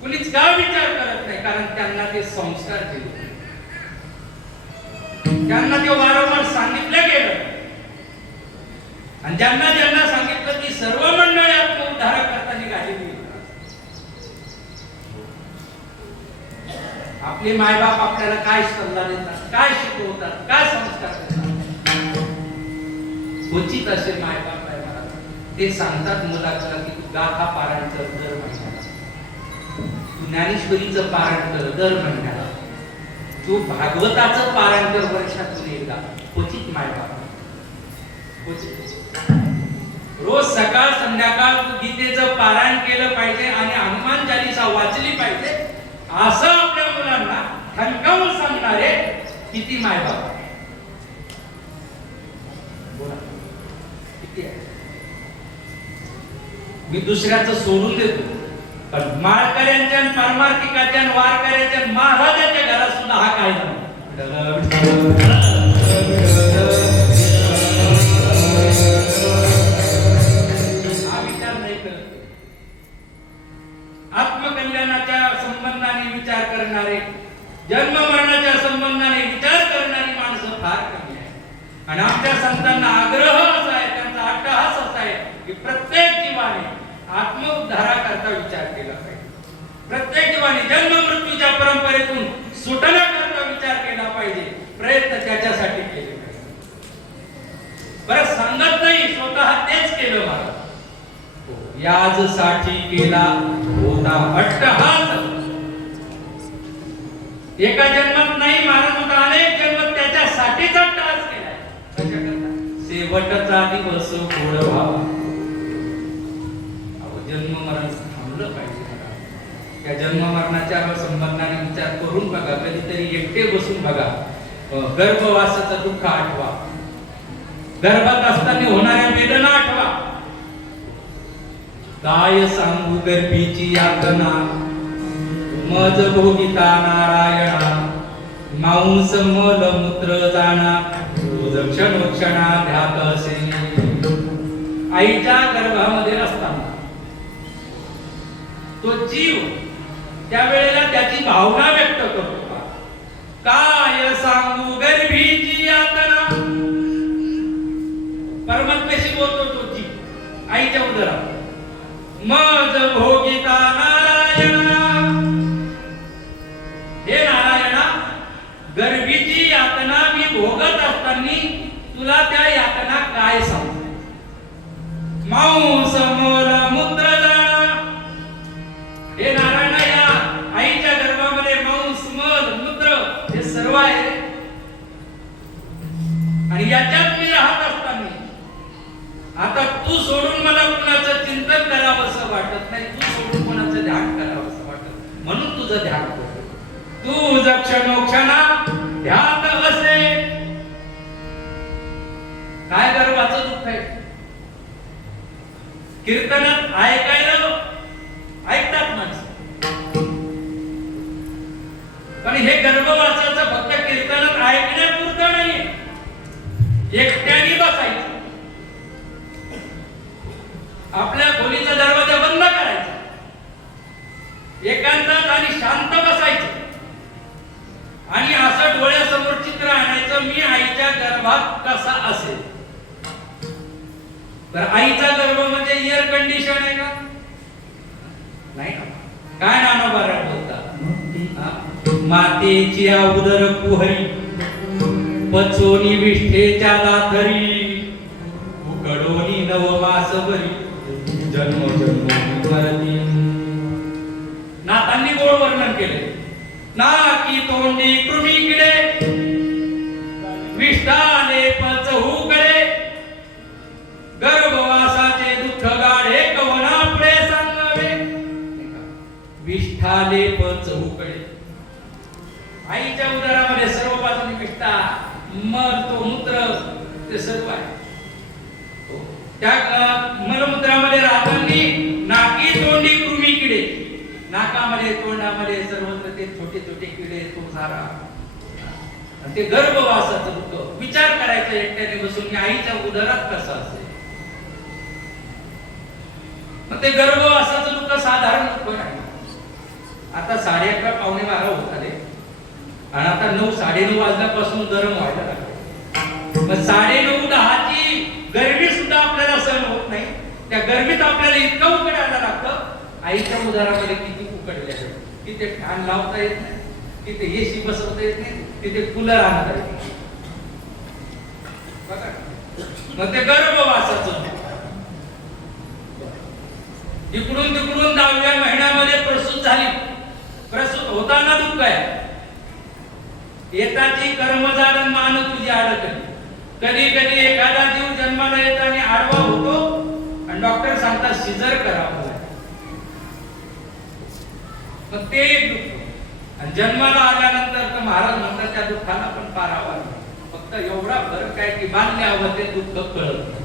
कुणीच का विचार करत नाही, कारण त्यांना ते संस्कार दिले, त्यांना ते वारंवार सांगितलं गेलं. आणि ज्यांना ज्यांना सांगितलं की सर्व मंडळी आत्मउद्धार करताना गाडीली. आपले मायबाप आपल्याला काय सल्ला देतात, काय शिकवतात, काय संस्कार देतात. क्वचित असे मायबाप आहे मला, ते सांगतात मुलाला की तू गाथा पारायण कर दर महिन्याला, तू ज्ञानेश्वरीचं पारायण कर दर महिन्याला, तू भागवताचं पारायण कर वर्षातून एकदा. क्वचित मायबाप, क्वचित. रोज सकाळ संध्याकाळ तू गीतेचं पारायण केलं पाहिजे आणि हनुमान चालीसा वाचली पाहिजे, असं आपल्या मुलांना ठणकावून सांगणारे किती मायबाप आहे. बोला किती आहे. मी दुसऱ्याचं सोडून देतो, पण माळकऱ्यांच्या, परमार्थिकाच्या, वारकऱ्याच्या, महाराजाच्या घरात सुद्धा हा कायदा हा विचार नाही करत. आत्मकल्याणाच्या संबंधाने विचार करणारे, जन्म मरणाच्या संबंधाने विचार करणारी माणसं फार कमी आहे. आणि आमच्या संतांना आग्रह असा आहे, त्यांचा अट्टहास असा आहे की प्रत्येक जीवाने आत्मउद्धाराकरता विचार केला पाहिजे. प्रत्येक जीवाने जन्म मृत्यूच्या परंपरेतून सुटण्याकरता विचार केला पाहिजे, प्रयत्न त्याच्यासाठी केले पाहिजे. बरं सांगत नाही, स्वतः तेच केलं महाराज. याजसाठी केला होता अट्टहास. एका जन्मात नाही, महाराज होता अनेक जन्म त्याच्यासाठीच अट्टहास केलाय. कशाकरता? शेवटचा दिवस गोड व्हावा. जन्म मरण थांबलं पाहिजे. त्या जन्म मरणाच्या संबंधाने विचार करून बघा, कधीतरी एकटे बसून बघा. गर्भवासाचं दुःख आठवा, गर्भात असताना होणाऱ्या वेदना आठवा. काय सांगू गर्भीची यातना, मज भोगिता नारायणा, मांस मल मूत्र जाणा, तुझ क्षणोक्षणा ध्यात असे. आईच्या गर्भामध्ये असताना तो जीव त्यावेळेला त्याची भावना व्यक्त करतो. काय सांगू गर्भीची यातना, परमात्म्याशी बोलतो तो जीव आईच्या उदरात. मज भोगिता नारायणा, हे नारायणा, गर्भीची यातना मी भोगत असताना तुला त्या यातना काय सांगू. मांस मल मूत्र जाणा, हे नारायणा, या आईच्या गर्भामध्ये मांस मल मूत्र हे सर्व आहे, आणि याच्यात मी राहत असताना आता तू सोडून मला कुणाचं चिंतन करावं असं वाटत नाही, तू सोडून कोणाचं ध्यान करावं असं वाटत, म्हणून तुझं ध्यान करतो. तू जक्षणोक्षणा ध्यात असे. काय गर्वाचं दुःख आहे. कीर्तनात ऐकतात माणसं, पण हे गर्भवासाचं फक्त कीर्तनात ऐकण्यापुरतं नाही, एकट्याने बसायचं, आपल्या खोलीचा दरवाजा बंद करायचा, एकांतात आणि शांत बसायचं आणि असं डोळ्यासमोर चित्र आणायचं, मी आईच्या गर्भात कसा असेल. तर आईचा गर्भ म्हणजे एअर कंडिशन आहे का? नाही ना. काय नाना बाराड बोलतात, मातेची उदर कुहरी पचोनी विष्ठेच्या दातरी उकडोनी नवमासवरी जन्म जन्म मरती. नाथांनी गोड वर्णन केले. नाकी तोंडी कृमी किडे विष्ठाले पचहूकडे गर्भवासाचे दुःख गाढे कवना पुढे सांगावे. विष्ठाले पचहूकडे, आईच्या उदरामध्ये सर्व बाजूने विष्ठा, मल तो मूत्र ते सर्व आहे. त्या मलमूत्रामध्ये राहताना नाकी तोंडी कृमी किडे, नाकामध्ये तोंडामध्ये सर्वत्र ते छोटे छोटे किडे, तो सारा. ते गर्भवासाचं दुःख विचार करायचा एकट्याने बसून की आईच्या उदरात कसं असेल. ते गर्भवासाचं दुःख साधारण दुःख नाही. आता 11:30 पावणे 12 होत आले आणि आता 9 9:30 वाजल्यापासून गरम व्हायला लागले. मग 9:30 10 ची गरमी सुद्धा आपल्याला सहन होत नाही. त्या गरमीत आपल्याला इतकं उकडायला लागतं. आईच्या उदरामध्ये किती उकडले आहे. तिथे फॅन लावता येत नाही, तिथे एसी बसवता येत नाही, तिथे कूलर आणता येत नाही. बघा, मग ते गर्भवासाचं इकडून तिकडून 10व्या महिन्यामध्ये प्रसूत झाली. प्रसूत होताना दुःख आहे. येताची कर्मजारण मान तुझी अडकली. कधी कधी एखादा जीव जन्माला येताना आडवा होतो आणि डॉक्टर सांगतात सिजर करावं. मग ते दुःख. आणि जन्माला आल्यानंतर तर महाराज म्हणतात त्या दुःखाला पण पारावा. फक्त एवढा फरक आहे की बांधल्यावर ते दुःख कळत.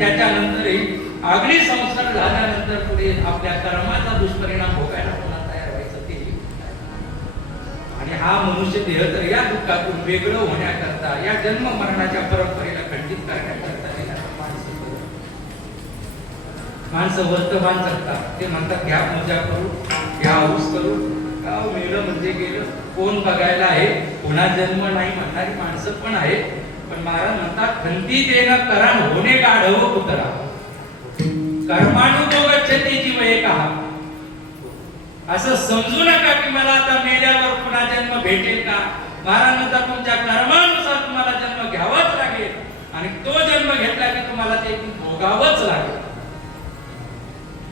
त्याच्यानंतरही अग्नी संस्कार झाल्यानंतर पुढे आपल्या कर्माचा दुष्परिणाम भोगायला पुन्हा तयार व्हायचं ते. आणि हा मनुष्य देह तर या दुःखातून वेगळं होण्याकरता, या जन्म मरणाच्या परंपरेला खंडित करण्याकरता माणसं वर्तमान जगतात. ते म्हणतात घ्या पूजा करू, घ्या हौस करू, गाव मेलं म्हणजे गेलं, कोण बघायला आहे. पुन्हा जन्म नाही म्हणणारी माणसं पण आहे. पण महाराज म्हणतात खंडितेन करण होणे गाढव कुतरा कर्मानुभवच्छति जीव एकहा. असं समजू नका की मला आता मेल्यावर पुन्हा जन्म भेटेल का. महाराज म्हणतात तुमच्या कर्मानुसार तुम्हाला जन्म घ्यावाच लागेल आणि तो जन्म घेतला की तुम्हाला ते भोगावंच लागेल.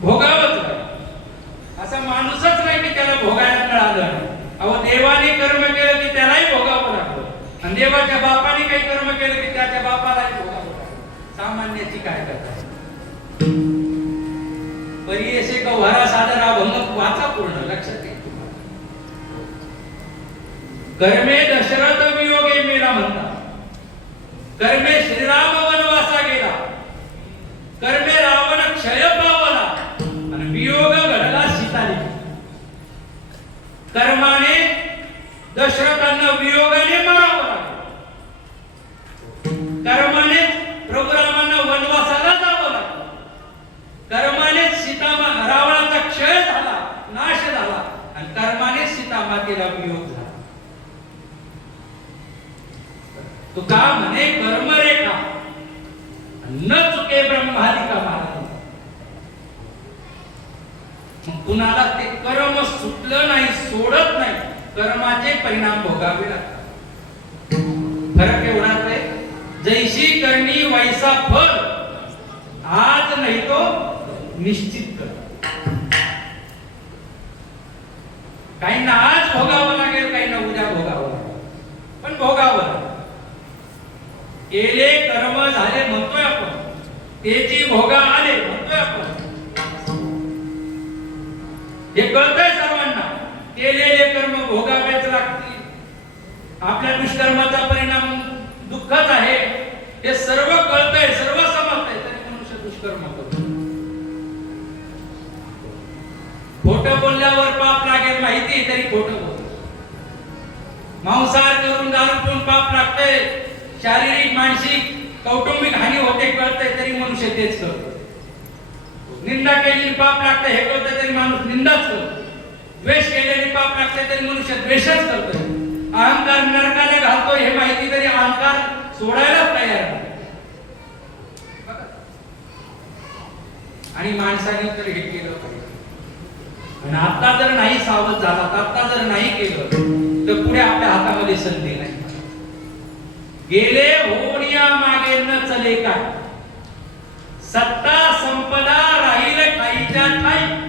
भोगावंच लागेल. असा माणूसच नाही की त्याला भोगायला मिळालं. अहो देवाने कर्म केलं की त्यालाही भोगावं लागलं आणि देवाच्या बापाने काही कर्म केलं की त्याच्या बापालाही भोगावं लागलं. सामान्याची काय करता. परियेसे गव्हारा सादर अभंग वाचा पूर्ण, लक्षात घ्या. कर्मे दशरथ वियोगे मेला म्हणतात. कर्मे श्रीराम वनवासा गेला. कर्मे रावण क्षय पावला आणि वियोग घडला सीताली. कर्माने दशरथांना वियोगाने मारावं लागलं. कर्माने प्रभू रामांना वनवासाला जावं लागलं. कर्माने रावणाचा क्षय झाला, नाश झाला आणि कर्माने सीता मातेला वियोग झाला. तो का म्हणे कर्म रेखा न चुके ब्रह्मादिका महाराज. कुणाला ते कर्म सुटलं नाही, सोडत नाही, कर्माचे परिणाम भोगावे लागतात. फरक एवढाच आहे, जैशी करणी वैसा फल आज नाही तो निश्चित कर. काहींना आज भोगावं लागेल, काहींना उद्या भोगावं लागेल, पण भोगावं. केले कर्म झाले म्हणतोय आपण, तेची भोगा आले म्हणतोय आपण. हे कळतंय सर्वांना. केलेले कर्म भोगावेच लागतील. आपल्या दुष्कर्माचा परिणाम दुःखच आहे हे सर्व कळतंय, सर्व समजतंय, तरी मनुष्य दुष्कर्म करतो. खोटं बोलल्यावर पाप लागेल माहिती, तरी खोटं बोलतो. मांसाहार करून दारू पिऊन पाप लागतंय, शारीरिक मानसिक कौटुंबिक हानी होते कळतंय, तरी मनुष्य तेच करतो. निंदा केलेली पाप लागते हे कळतं, तरी माणूस निंदाच करतो. द्वेष केलेली पाप लागते, तरी मनुष्य द्वेषच करतो. अहंकार नरकाला घालतो हे माहिती, तरी अहंकार सोडायला तयार नाही. आणि माणसाने तर हे केलं पाहिजे. आणि आता जर नाही सावध झाला, आता जर नाही केलं, तर पुढे आपल्या हातामध्ये संधी नाही. गेले होण्या मागे न चले काय, सत्ता संपदा राहील ठाईच्या ठाई.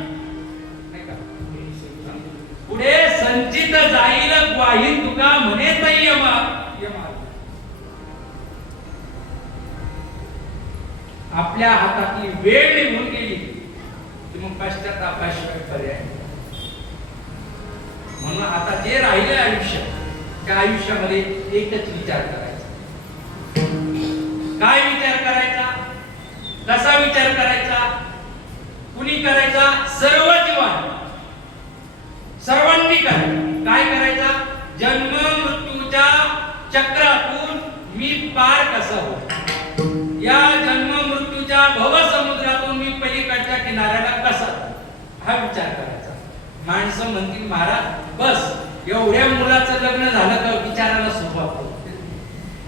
पुढे संचित जाईल ग्वाही तुका म्हणे तय्यमा. आपल्या हातातली वेळ निघून गेली की मग पश्चातापाशिवाय पर्याय. म्हणून आता जे राहिले आयुष्य, त्या आयुष्यामध्ये एकच विचार करायचा. काय विचार करायचा, कसा विचार करायचा, कुणी करायचा? सर्व जीवन सर्वांनी करायचा. काय करायचा? जन्म मृत्यूच्या चक्रातून मी पार कसा होतो, या जन्म मृत्यूच्या भवसमुद्रातून मी पलीकडच्या किनाऱ्याला कसा, हा विचार करायचा. माणसं म्हणतील महाराज बस एवढ्या मुलाचं लग्न झालं का विचारायला सुरुवात होते.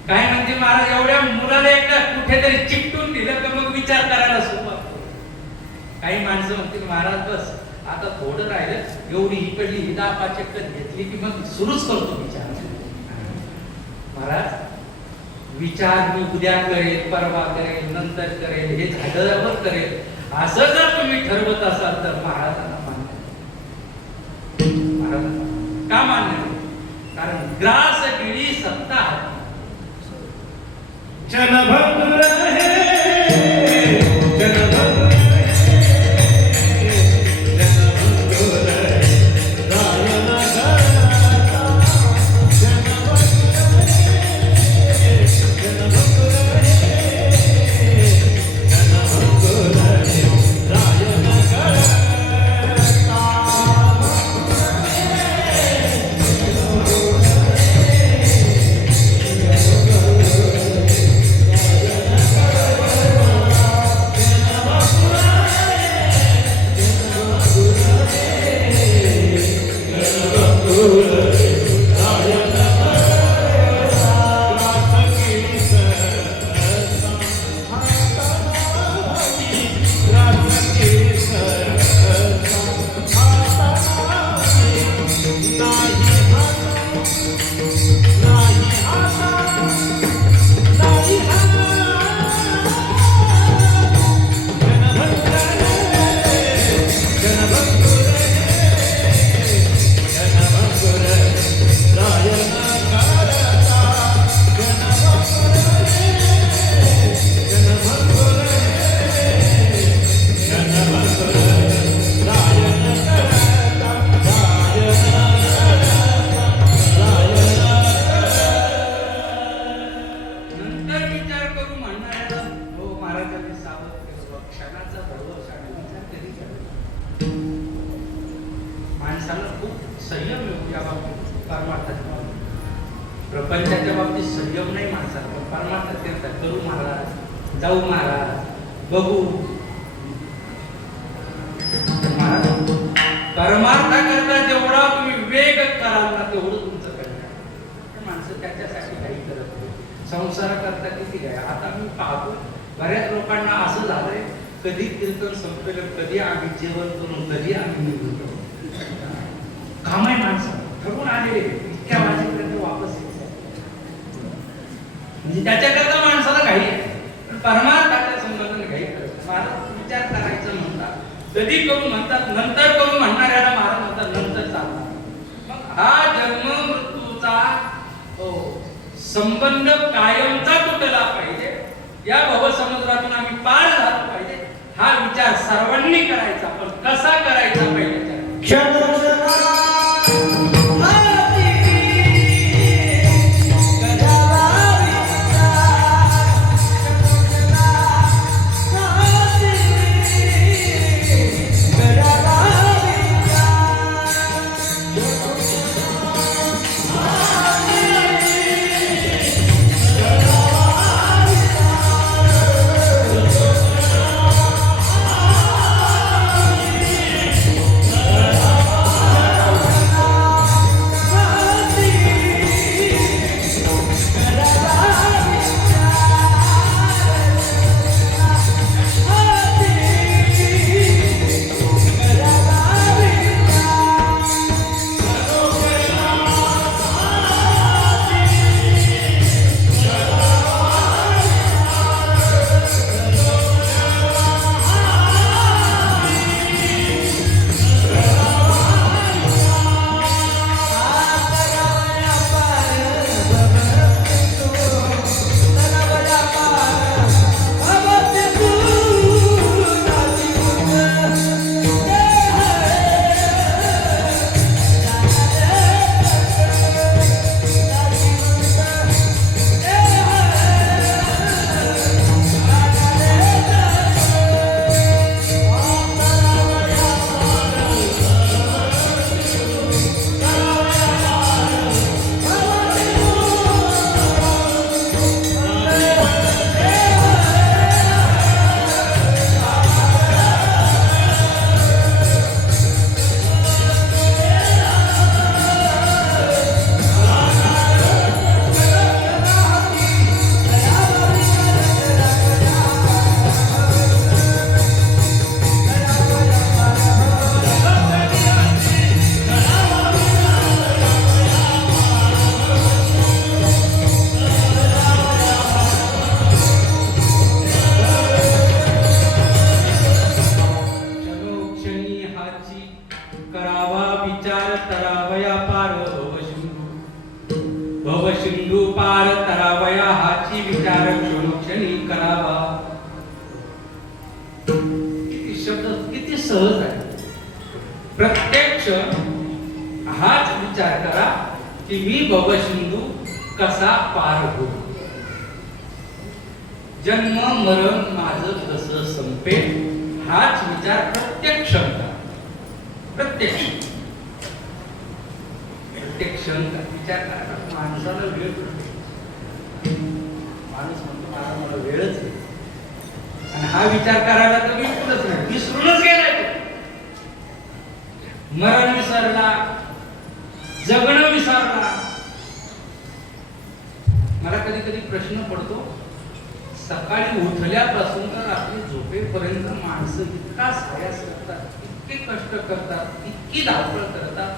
काय म्हणते महाराज एवढ्या मुलाला एकदा कुठेतरी चिकटून दिलं का मग विचार करायला सुरुवात होते. काही माणसं म्हणतील महाराज बस आता थोडं राहिलं, एवढी इकडली ही 10-5 चक्कर घेतली की मग सुरूच करतो विचार. महाराज विचार मी उद्या करेल, परवा करेल, नंतर करेल, हे झाल्यावर करेल, असं जर तुम्ही ठरवत असाल तर महाराजांना मान्य. महाराजांना का मान्य? कारण ग्रास गिळी सत्ता हाती. जनभंग रहे, जनभंग प्रपंचाच्या बाबतीत संयम नाही माणसाला, पण परमार्थात करतात. करू महाराज, जाऊ महाराज, बघू महाराज. परमार्था करता जेवढा तुम्ही वेग कराल ना तेवढं तुमचं कल्याण. माणसं त्याच्यासाठी काही करत नाही. संसार करता किती काय. आता मी पाहतो बऱ्याच लोकांना असं झालंय, कधी कीर्तन संपलं, कधी आम्ही जेवण करून, कधी आम्ही निघतो. काम आहे माणसं ठरवून आलेले, इतक्या वाजेपर्यंत वापस यायचं. म्हणजे त्याच्याकरता माणसाला काही पण परमार्थाच्या संबंधाने काही करत. विचार करायचं म्हणतात. कधी करू म्हणतात, नंतर करू म्हणणाऱ्याला महाराज म्हणतात नंतर चालणार. मग हा जन्म मृत्यूचा संबंध कायमचा तुटला पाहिजे. या भवसमुद्रातून आम्ही पार झालो पाहिजे. हा विचार सर्वांनी करायचा. पण कसा करायचा पाहिजे? भवसिंधू पार तरावया हाची विचार क्षणोक्षणी करावा. किती शब्द किती सहज आहे. प्रत्यक्ष हाच विचार करा की मी भवसिंधू कसा पार होऊ. जन्म मरण माझं कसं संपेल हाच विचार प्रत्यक्ष करा. प्रत्यक्ष विचार करा. माणसाला वेळ माणूस म्हणतो मला वेळच आहे आणि हा विचार करायला तर विसरूनच नाही. विसरूनच गेलाय. मरण विसरला, जगणं विसरला. मला कधी कधी प्रश्न पडतो, सकाळी उठल्यापासून तर रात्री झोपेपर्यंत माणसं इतका सायास करतात, इतके कष्ट करतात, इतकी धावपळ करतात.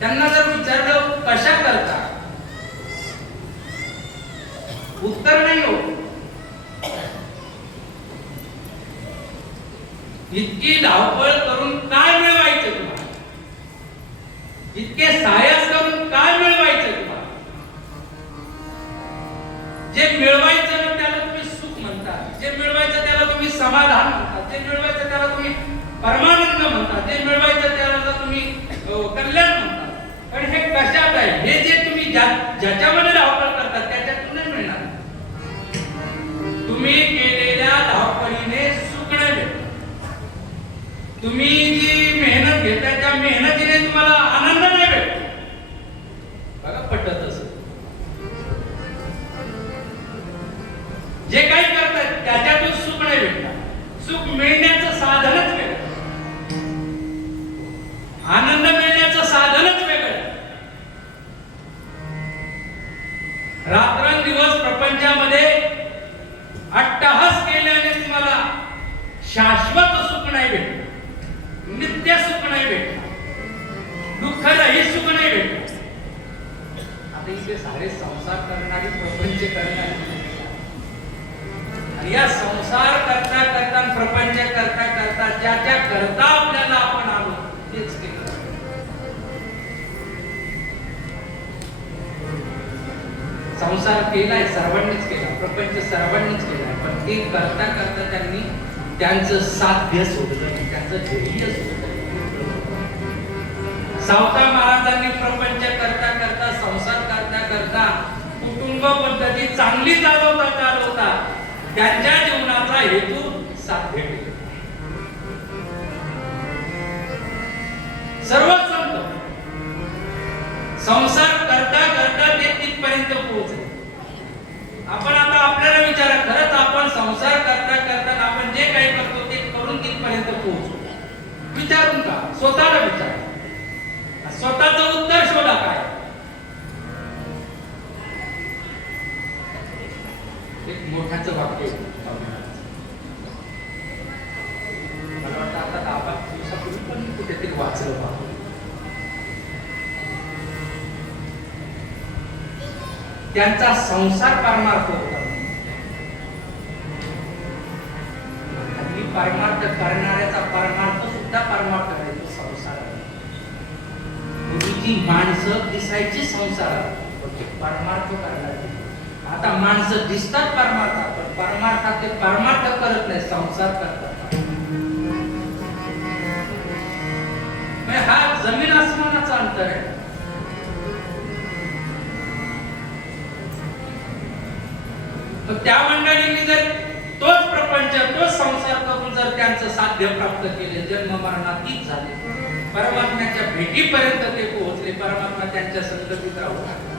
त्यांना जर विचारलं कशा करता, उत्तर नाही हो. इतकी धावपळ करून काय मिळवायचं तुम्हाला? इतके सायास करून काय मिळवायचं तुम्हाला? जे मिळवायचं ना त्याला तुम्ही सुख म्हणता, जे मिळवायचं त्याला तुम्ही समाधान म्हणता, जे मिळवायचं त्याला तुम्ही परमानंद म्हणता, जे मिळवायचं त्याला तुम्ही कल्याण म्हणता. पण हे कशात आहे? हे जे तुम्ही ज्याच्यामध्ये धावपळ करतात त्याच्यातून नाही मिळणार. तुम्ही केलेल्या धावपळीने सुख नाही मिळणार. तुम्ही जी मेहनत घेता त्या मेहनतीने तुम्हाला आनंद नाही भेटत. बघा पटत असं. जे काही करतात त्याच्यातून सुख नाही भेटणार. सुख मिळण्याचं साधनच वेगळं, आनंद मिळण्याचं साधनच वेगळं. रात्रंदिवस प्रपंचामध्ये अट्टहास केल्याने तुम्हाला शाश्वत सुख नाही भेटत, नित्य सुख नाही भेटत, दुःखरहित सुख नाही भेटत. आता इथे सारे संसार करणारी, प्रपंच करणारी या संसार करता करता प्रपंच करता करता ज्या करता आपल्याला आपण आलो तेच केलं. संसार केलाय सर्वांनीच केला, प्रपंच सर्वांनीच केला, पण ते करता करता त्यांनी त्यांचं साध्य सोडलं, त्यांचं ध्येय सोडलं. सावता महाराजांनी प्रपंच करता करता संसार करता करता कुटुंब पद्धती चांगली चालवता त्यांच्या जीवनाचा हेतू साध्य केला. सर्व संत संसार करता करता ते तिथपर्यंत पोहोचले. आपण आता आपल्याला विचारा, खरंच आपण संसार करता करता आपण जे काही करतो ते करून तिथपर्यंत पोहोचू? विचारून का? स्वतःला विचारा, स्वतःचं उत्तर शोधा. काय एक मोठ्याचं वाक्य मला वाटतं आता 10-15 दिवसापूर्वी पण कुठेतरी वाचलं बा. त्यांचा संसार परमार्थ होता. हल्ली परमार्थ करणाऱ्याचा परमार्थ सुद्धा परमार्थ आहे, तो संसार. पूर्वीची माणसं दिसायची संसारात, परमार्थ करणारी. आता माणसं दिसतात परमार्थात, पण परमार्थात ते परमार्थ करत नाही, संसार करतात. म्हणजे हा जमीन आसमानाचा अंतर आहे. त्या मंडळींनी जर तोच प्रपंच तोच संसार करून जर त्यांचं साध्य प्राप्त केले, जन्म मरणातीत झाले, परमात्म्याच्या भेटीपर्यंत ते पोहोचले, परमात्मा त्यांच्या संगतीत राहू लागला,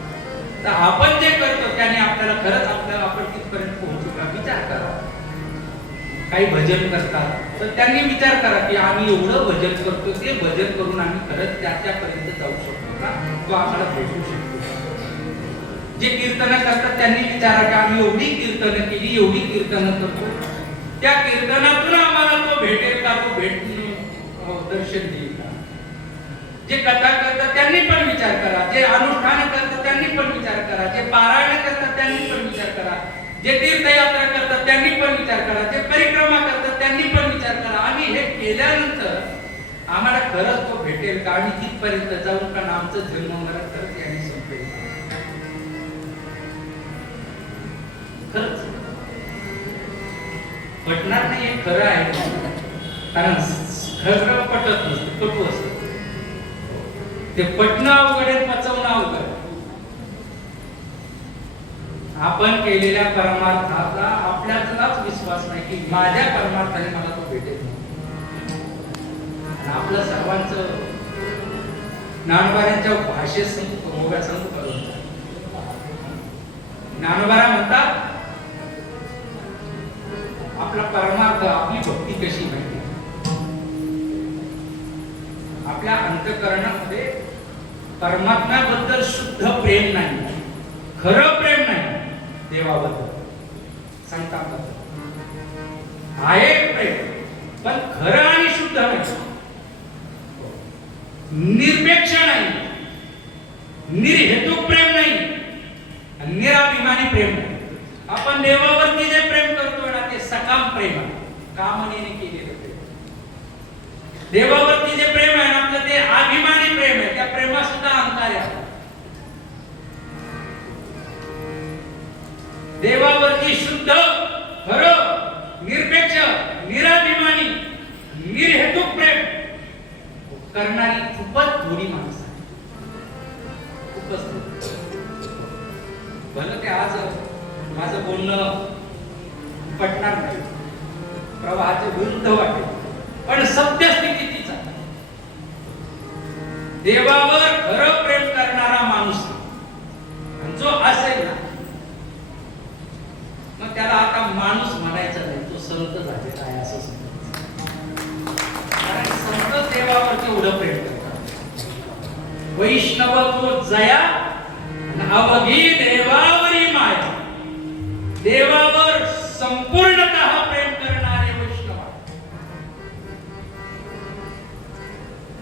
तर आपण जे करतो त्याने आपल्याला खरंच आपण तिथपर्यंत पोहोचू का? विचार करा. काही भजन करतात तर त्यांनी विचार करा की आम्ही एवढं भजन करतो, ते भजन करून आम्ही खरंच त्याच्यापर्यंत जाऊ शकतो का? तो आम्हाला भेटू शकतो. जे कीर्तन करतात त्यांनी विचारा की आम्ही एवढी कीर्तन केली, एवढी कीर्तन करतो, त्या कीर्तनातून आम्हाला तो भेटेल का? तो दर्शन देईल का? जे कथा करतात त्यांनी पण विचार करा, जे अनुष्ठान करतात त्यांनी पण विचार करा, जे पारायण करतात त्यांनी पण विचार करा, जे तीर्थयात्रा करतात त्यांनी पण विचार करा, जे परिक्रमा करतात त्यांनी पण विचार करा. आणि हे केल्यानंतर आम्हाला खरंच तो भेटेल का? आम्ही तिथपर्यंत जाऊन का? आमचं जन्म मरण खरंच यांनी संपेल. खरंच पटणार नाही, हे खरं आहे. कारण खरं पटत नसतं, पटू असतं. ते पटणं अवघड आहे, पचवणं अवघड. आपण केलेल्या परमार्थाचा आपल्यालाच विश्वास नाही की माझ्या परमार्थाने मला तो भेटेल. आपलं सर्वांचं ज्ञानोबांच्या भाषेत सांगतो, ज्ञानोबा म्हणतात आपला परमार्थ, आपली भक्ती कशी माहिती, आपल्या अंतःकरणामध्ये परमात्म्याबद्दल शुद्ध प्रेम नाही, खरं प्रेम नाही, देवाबद्दल संतांबद्दल आहे प्रेम, पण खरं आणि शुद्ध नाही, निरपेक्ष नाही, निर्हेतुक प्रेम नाही, निराभिमानी प्रेम नाही. आपण देवावरती जे प्रेम करतोय ना ते सकाम प्रेम आहे, कामनेने केलेलं प्रेम. देवावरती जे प्रेम आहे ना आपलं ते अभिमानी प्रेम आहे, त्या प्रेमात सुद्धा अहंकार आहे. देवावरती शुद्ध, खरं, निरपेक्ष, निराभिमानी, निर्हेतुक प्रेम करणारी खूपच थोडी माणसं आहे, खूपच. भलं ते आज माझं बोलणं पटणार नाही, प्रवाहाच्या विरुद्ध वाटेल, पण सत्यस्थिती तीच आहे. देवावर खरं प्रेम करणारा माणूस जो असेल ना, मग त्याला आता माणूस म्हणायचा नाही, तो संत झालेला आहे असं समजायचं. कारण संत देवावर एवढं प्रेम करतात. वैष्णव तो जया अवघी देवावरी माया, देवावर संपूर्णतः प्रेम करणारे वैष्णव.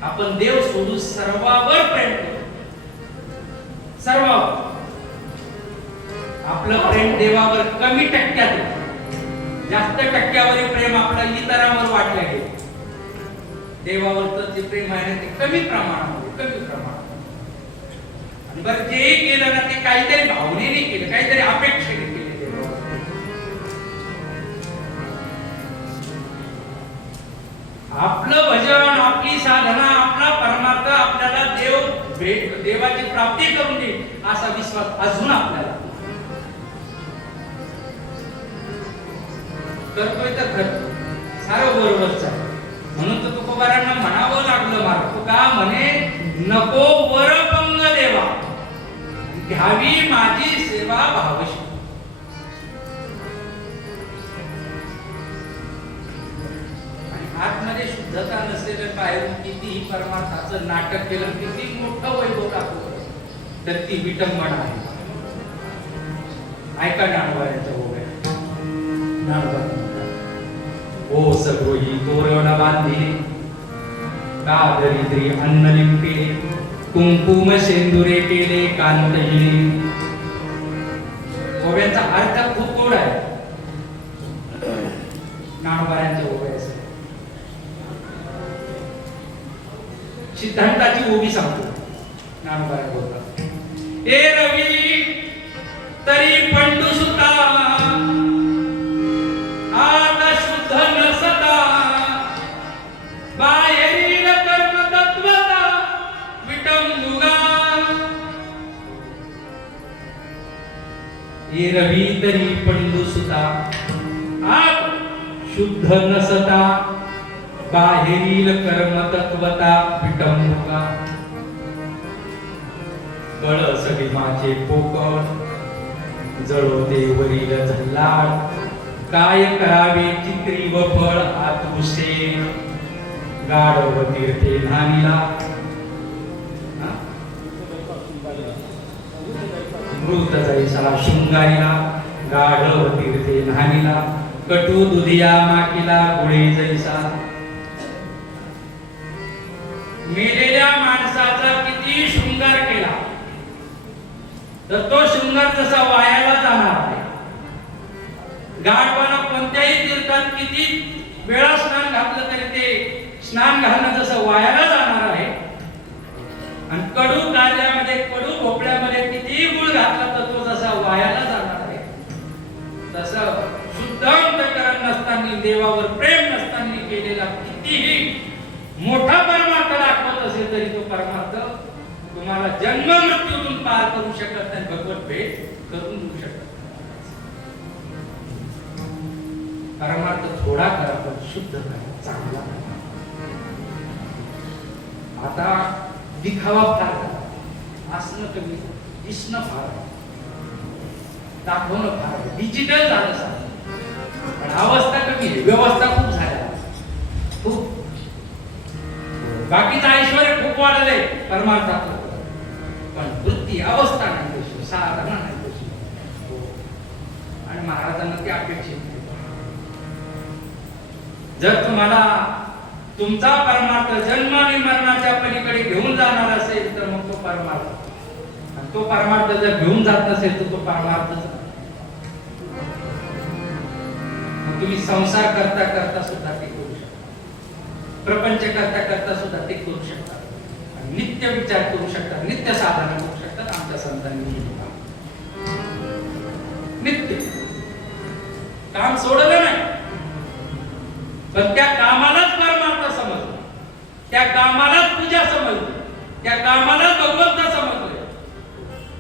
आपण देव सोडून सर्वावर प्रेम करतो, सर्वावर. आपलं प्रेम देवावर कमी टक्क्यात, जास्त टक्क्यावरील प्रेम आपलं इतरांवर वाटलं गेलं. देवावरचं जे प्रेम आहे ना ते कमी प्रमाणामध्ये आणि बरं जे केलं ना ते काहीतरी भावनेने केलं, काहीतरी अपेक्षेने केलं. आपलं भजन, आपली साधना, आपला परमार्थ आपल्याला देवाची प्राप्ती करून देईल असा विश्वास अजून आपल्याला करतोय तर करतो सारं बरोबरच आहे. म्हणून तर तुकोबारांना म्हणावं लागलं मार्ग का म्हणे नको वरपंग देवा घ्यावी माझी सेवा भावशी. आतमध्ये शुद्धता नसेल बाहेरून कितीही परमार्थाचं नाटक केलं, किती मोठं वैभव दाखवलं तर ती विटंबना आहे. ऐका ज्ञानोबांच्या ओ सगळी तोरण बांधिले का दरिद्री अन्न लिंपिले कुंकुम शेंदुरे केले कांतहिले. ओव्यांचा अर्थ खूप गोड आहे. ज्ञानोबांच्या ओव्याचा सिद्धांताची ओवी सांगतो. ज्ञानोबा बोलतात ए रवी तरी पंडू सुता आता शुद्ध नसता बाहेरील कर्म तत्वता विटंबुगा. ए रवी तरी पंडू सुता आत शुद्ध नसता बाहेरील कर्म तत्वता विटंबुका. कळ सगळी माझे पोकळ जळोते वरील झल्लाड काय करावे चित्री व फळ आतुसे गाढव तीर्थे न्हाणीला. मृत जैसा शृंगारीला गाढव तीर्थे न्हाणीला कटू दुधिया माकीला गुळे जैसा. मेलेल्या माणसाचा किती शृंगार केला तर तो शृंगार जसा वायाला जाणार आहे. गाढवाला कोणत्याही तीर्थात किती वेळा स्नान घातलं तरी ते स्नान घालणं जसं वायाला जाणार आहे. आणि कडू कारल्यामध्ये कडू भोपळ्यामध्ये कितीही गुळ घातला तर तो जसा वायाला जाणार आहे. तसं शुद्ध अंतःकरण नसताना देवावर प्रेम नसताना केलेला कितीही मोठा परमार्थ दाखवत असेल तरी तो परमार्थ तुम्हाला जन्म मृत्यूतून पार करू शकत नाही, भगवत भेट करून देऊ शकत नाही. परमार्थ थोडा करा पण शुद्ध करा, चांगला करा. आता दिखावा फार करा, असणं कमी, दिसणं फार, दाखवणं फार, डिजिटल झालं सारं. पण अवस्था कमी आहे, व्यवस्था खूप झाल्या, खूप. बाकीचं ऐश्वर खूप वाढलंय परमार्थात, पण वृत्ती अवस्था नाही तशी, साधना नाही तशी. आणि महाराजांना ते अपेक्षित नाही. जर तुम्हाला तुमचा परमार्थ जन्म आणि मरणाच्या पलीकडे घेऊन जाणार असेल तर मग तो परमार्थ, आणि तो परमार्थ जर घेऊन जात नसेल तर तो परमार्थच नाही. तुम्ही संसार करता करता सुद्धा ते करू शकता, प्रपंच करता करता सुद्धा ते करू शकता, नित्य विचार करू शकता, नित्य साधना करू शकतात. आमच्या संतांनी नित्य काम सोडलं नाही, पण त्या कामालाच परमार्थ समजलं, त्या कामालाच पूजा समजली, त्या कामालाच भगवंत समजले.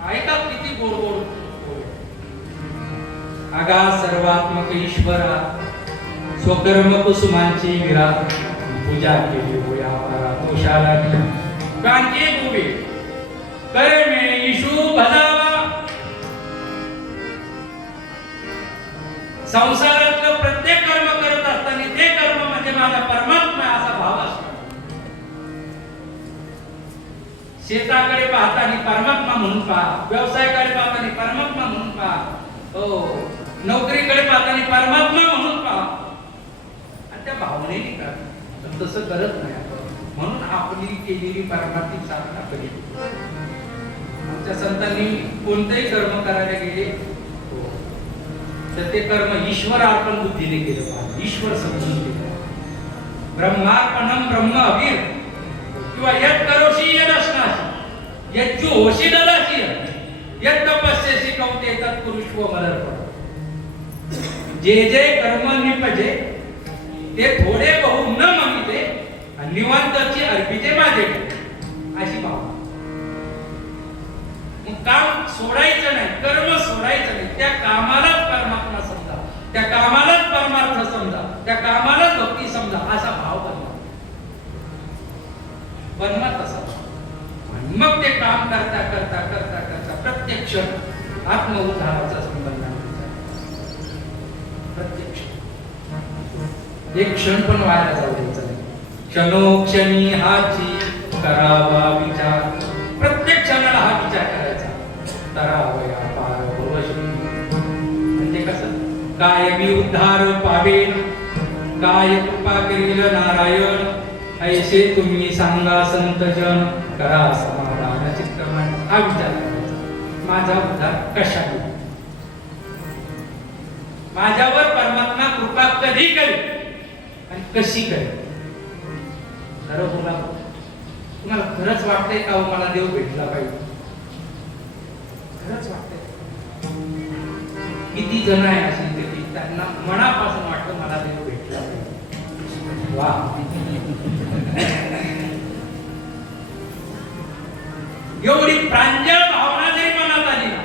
ऐका किती गोड गोड. आगा सर्वात्मक ईश्वरा स्वकर्म कुसुमांची विरा पूजा केली होया परा दोषाला कांचे गोबे कर्मे ईशू भजावा. संसारातलं प्रत्येक कर्म करत असताना ते कर्म म्हणजे माझा परमात्मा असा भाव असतो. शेताकडे पाहताना परमात्मा म्हणून पहा, व्यवसायाकडे पाहताना परमात्मा म्हणून पहा, हो नोकरीकडे पाहताना परमात्मा म्हणून पहा, आणि त्या भावनेने करा. तसं करत नाही आपण, म्हणून आपली केलेली परमार्थिक साधना कधी. आमच्या संतांनी कोणतेही कर्म करायला गेले तर ते कर्म ईश्वर अर्पण बुद्धीने केलं पाहिजे, ईश्वर समजून केलं. ब्रह्मार्पणम ब्रह्म अवीर किंवा यत करोशी यद असनाशी यत जो होशी नदाशी यत तपस्येसी कौते तत्पुरुष व मदर्पण. जे जे कर्म निपजे ते थोडे बहु न मागिते आणि निवांतची अर्पिते माझे अशी भावना. मग काम सोडायचं नाही, कर्म सोडायचं नाही, त्या कामालाच परमात्मा समजा, त्या कामालाच परमार्थ समजा, त्या कामालाच भक्ती समजा असा भाव बनवा तसा. आणि मग ते काम करता करता करता करता प्रत्येक क्षण आत्मउद्धाराचा संबंध प्रत्यक्ष. एक क्षण पण वाया जाऊ द्यायचा नाही. क्षणोक्षणी हाची करावा विचार, प्रत्येक क्षणाला हा विचार करायचा. तरावया पार भवशी म्हणजे कसं, काय मी उद्धार पावेन, काय कृपा करील नारायण, ऐसे तुम्ही सांगा संतजन, करा समाधान चित्तमन. हा विचार करायचा, माझा उद्धार कशाने, माझ्यावर परमात्मा कृपा कधी करेल आणि कशी करेल. खरं बोला, तुम्हाला खरंच वाटतंय का मला देव भेटला पाहिजे? खरंच वाटतंय? किती जण आहे अशी की त्यांना मनापासून वाटतं मला देव भेटला पाहिजे? वा. एवढी प्रांजळ भावना जरी मनात आली ना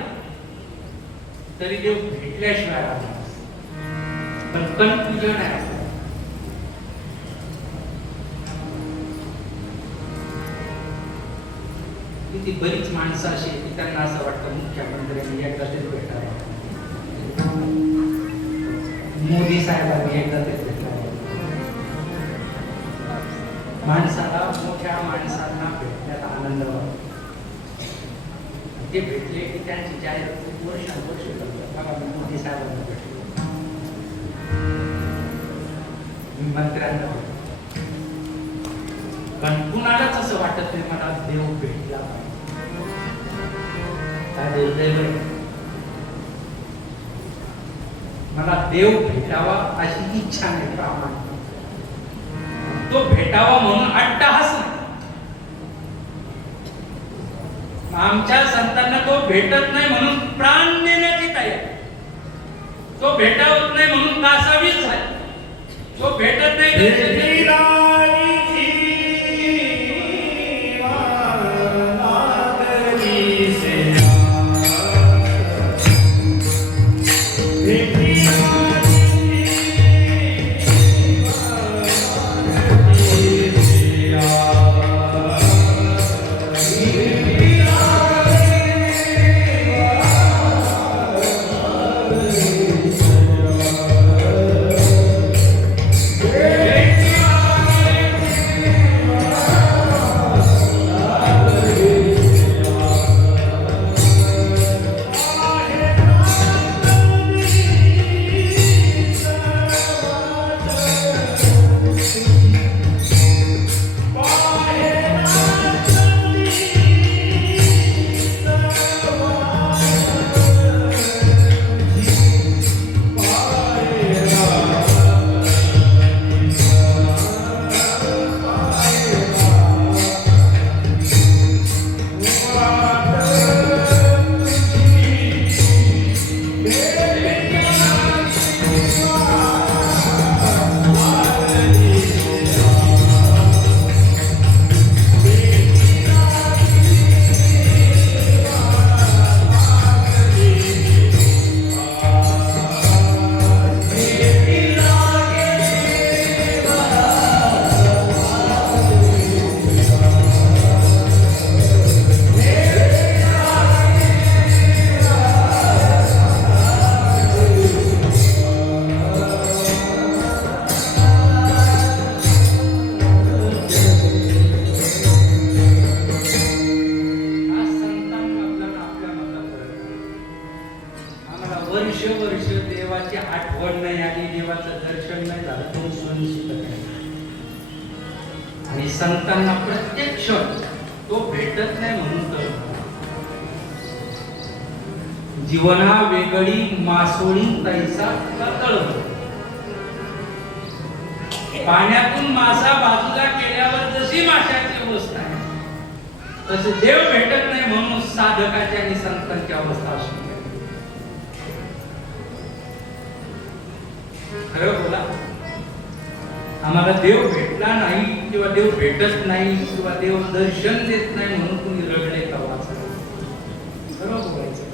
तरी देव भेटल्याशिवाय राहणार. पण कन्फ्युजन आहे. ती बरीच माणसं अशी की त्यांना असं वाटतं मुख्यमंत्र्यांनी एकदा तरी भेटावं, मोदी साहेबांनी एकदा तरी भेटावं. माणसाला, मोठ्या माणसांना भेटण्यात आनंद वाटतो. ते भेटले की त्यांची जाहिरात खूप वर्षानुवर्ष करतात. मोदी साहेबांना भेटले, मंत्र्यांना भेटले. पण कुणालाच असं वाटत नाही मला देव भेटला पाहिजे. मला देव भेटावा अशी इच्छा नाही प्रामाणिक. तो भेटावा म्हणून अट्टहास नाही. आमच्या संतांना तो भेटत नाही म्हणून प्राण देण्याची तयारी. तो भेटावत नाही म्हणून कासावीस आहे. तो भेटत नाही संतांना प्रत्यक्ष तो भेटत नाही म्हणून तर जीवना वेगळी मासोळी तैसा तळ. पाण्यातून मासा बाजूला केल्यावर जशी माशाची अवस्था आहे तसे देव भेटत नाही म्हणून साधकाची आणि संतांची अवस्था असू. खरं बोला, आम्हाला देव भेटला नाही किंवा देव भेटत नाही किंवा देव दर्शन देत नाही म्हणून तुम्ही रडले का? वाचलं खरं बोलायचं.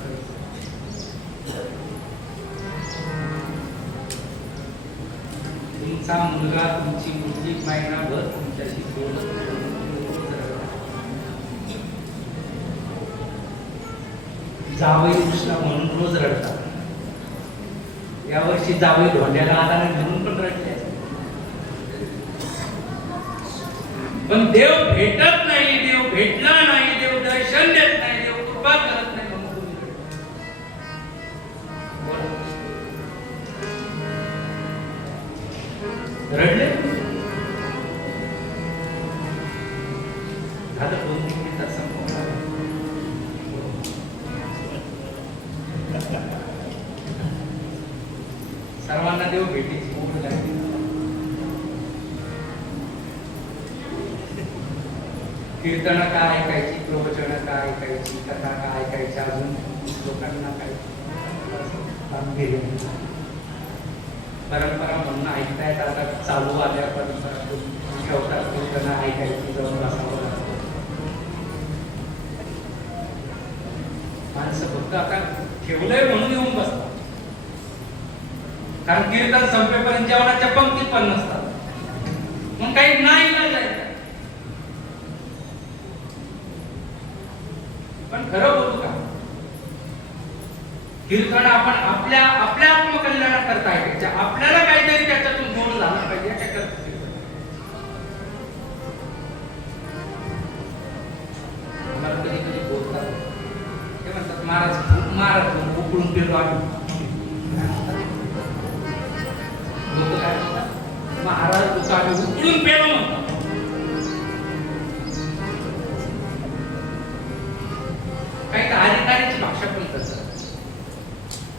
तुमचा मुलगा तुमची मुलगी महिनाभर तुमच्याशी बोलत जावई उठला म्हणून रोज रडतात. यावर्षी जावई धोंड्याला आला नाही म्हणून पण रडले. पण देव भेटत नाही, देव भेटला नाही, देव दर्शन देत नाही, देव कृपा करत नाही म्हणून तुम्ही रडले. झालं 2-3 तास संपवला. सर्वांना देव भेटीची ओढ लागली. कीर्तन काय ऐकायची, प्रवचन काय ऐकायची, कथा काय ऐकायची, अजून लोकांना काय परंपरा म्हणून ऐकतायत. आता चालू आल्या परंपरा ठेवतात, कीर्तन ऐकायची, जाऊन बसावं लागतं. माणसं फक्त आता ठेवलंय म्हणून येऊन बसतात. कारण कीर्तन संपेपर्यंत जेवणाच्या पंक्तीत पण नसतात. मग काही नाही ना जायचं. पण खरं बोलू का, कीर्तन आपण आपल्या आत्मकल्याणाकरता ऐकायचे. आपल्याला काहीतरी त्याच्यातून गोड झालं पाहिजे याच्याकरता. मला कधी कधी बोलतात, ते म्हणतात महाराज उकळून पेलो आम्ही. लोक काय म्हणतात, महाराज आम्ही उकळून पेलो म्हणतात. काही अधिकारीची भाषा पण तसं.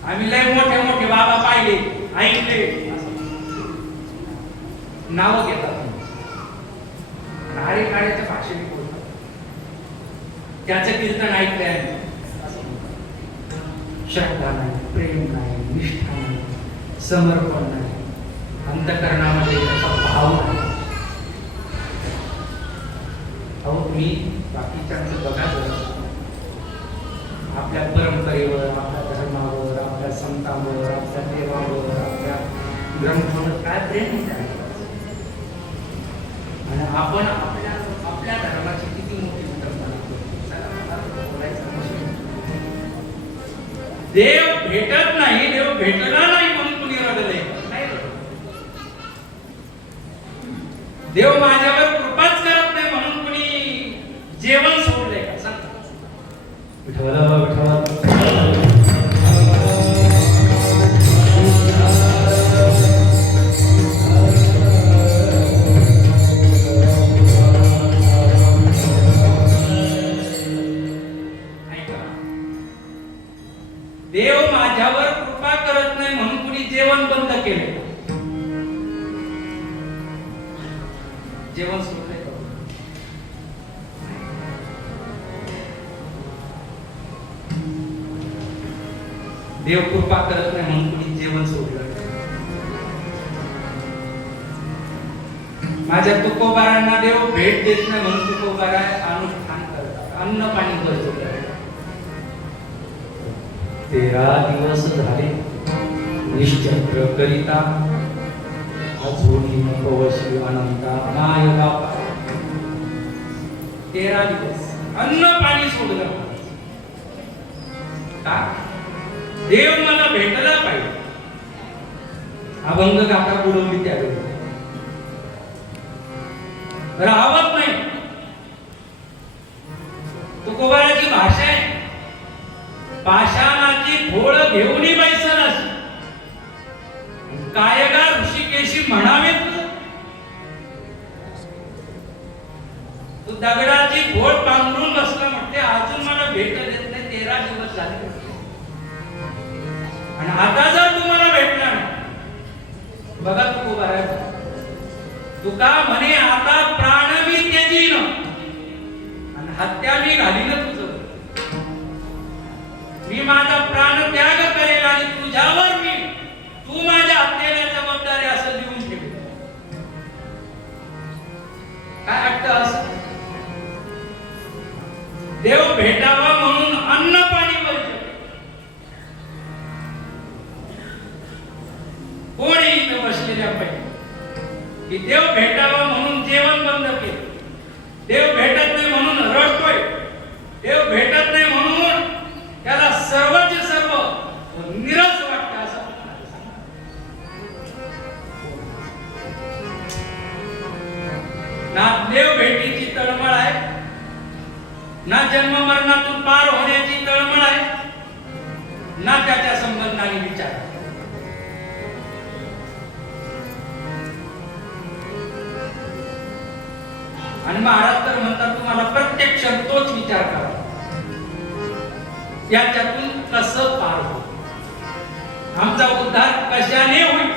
आम्ही लय मोठे मोठे बाबा पाहिले, ऐकले, नाव घेतात. अधिकारीच्या भाषेने बोलतात. त्याचं कीर्तन ऐकलंय, श्रद्धा नाही, प्रेम नाही, निष्ठा नाही, समर्पण नाही, अंतःकरणामध्ये त्याचा भाव नाही. अहो तुम्ही बाकीच्यांचं बघा जरा, आपल्या परंपरेवर, आपल्या धर्मावर, आपल्या संतांवर, आपल्या देवावर, आपल्या ग्रंथावर काय प्रेम आहे. आणि आपण आपल्या धर्माची किती मोठी विडंबना बोलायचं. देव भेटत नाही, देव भेटला नाही म्हणून कुणी रडले नाही. देव माझ्यावर कृपाच करत नाही म्हणून कुणी जेवण सोडलंय का? सांग. देव माझ्यावर कृपा करत नाही म्हणून कुणी जेवण बंद केले, जेवण सोडले. देव कृपा करत नाही म्हणून कुणी जेवण सोडलं. माझ्या तुकोबारांना देव भेट देत नाही म्हणून तुकोबारा अनुष्ठान करतात, अन्न पाणी करतो. 13 दिवस झाले निश्चक्र करिता, अजूनही पवशी अनंता माय बापा. 13 दिवस अन्न पाणी सोडलं का? देव मला भेटला पाहिजे. अभंग गाथा बुडवली त्यावेळी राहत नाही. तुकोबाराची भाषा आहे, पाषाणाची भोळ घेऊनी बैसलास, कायगा ऋषिकेशी म्हणावे तू दगडाची भोळ पांघरून बसला. म्हटले अजून मला भेट देत नाही. 13 दिवस झाले. आणि आता जर तुम्हाला भेटला नाही, बघा तू उभा राहा. तुका म्हणे आता प्राण मी त्यजीन आणि हत्या मी घालीन तुझं. मी माझा प्राण त्याग करेल आणि तुझ्यावर मी तू माझ्या हत्येला जबाबदारी असं लिहून ठेवेल. काय वाटतं असं? देव भेटावा म्हणून अन्न पाणी वर्षे कोणी इथं बसलेल्या पाहिजे की देव भेटावा म्हणून जेवण बंद केलं, देव भेटत नाही म्हणून रडतोय, देव भेटत नाही म्हणून त्याला सर्वचे सर्व निरस वाटतं असं ना. देव भेटीची तळमळ आहे ना, जन्म मरणातून पार होण्याची तळमळ आहे ना, त्याच्या संबंधाने विचार. आणि महाराज तर म्हणतात तुम्हाला प्रत्यक्ष तोच विचार करा, याच्यातून कसं पार होईल, आमचा उद्धार कशाने होईल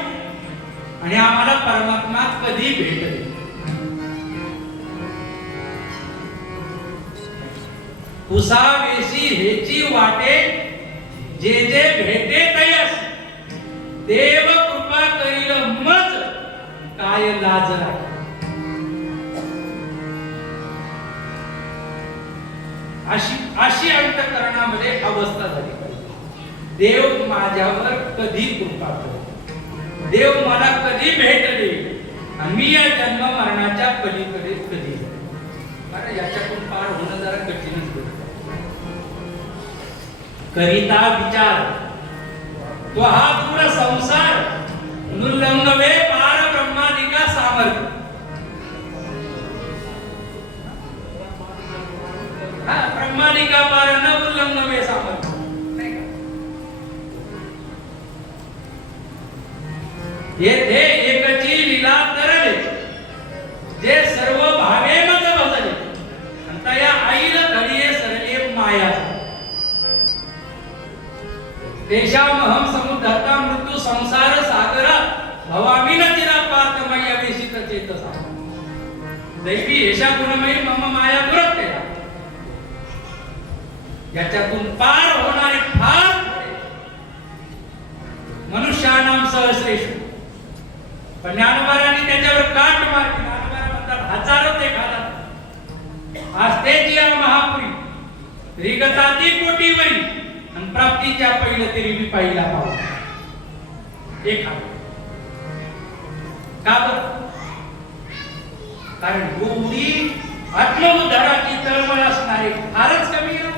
आणि आम्हाला परमात्मा कधी भेटेल. उसावेशी हेची वाटे जे जे भेटे तयास, देव कृपा करील मज काय लाज राहील. अशी अंतःकरणामध्ये अवस्था झाली पाहिजे. देव माझ्यावर कधी कृपा करेल, देव मला कधी भेट देईल आणि मी या जन्म मरणाच्या पलीकडे कधी जाईल. कारण याच्यातून पार होणं जरा कठीणच होतं. करिता विचार तो हा दूर संसार नुल्लंघवे पार ब्रह्मादिका सामर्थ्य. ब्रह्मादिका पार न उल्लंघवे सामर्थ्य. येथे एकची लीला तरले जे सर्व भावे मज भजले तया आईल घडिये सरले माया. देशामहम समुद्धता मृत्यू संसार सागरा भवामी न चिरा पार्थ मय्या वेशित चेतसा. दैवी येशा गुणमयी मम माया दुरत्ते. याच्यातून पार होणारे फार मनुष्यानाम सहस्रेश. पण ज्ञानोबारांनी त्याच्यावर काट मारली. ज्ञानोबारा म्हणतात हजारो ते घालत आस्तेची या महापुरी रिगताती कोटीवरी आणि प्राप्तीच्या पहिलं तरी मी पाहिला पाहू एक का बरं? कारण एवढी आत्मोद्धाराची तळमळ असणारे फारच कमी आहे.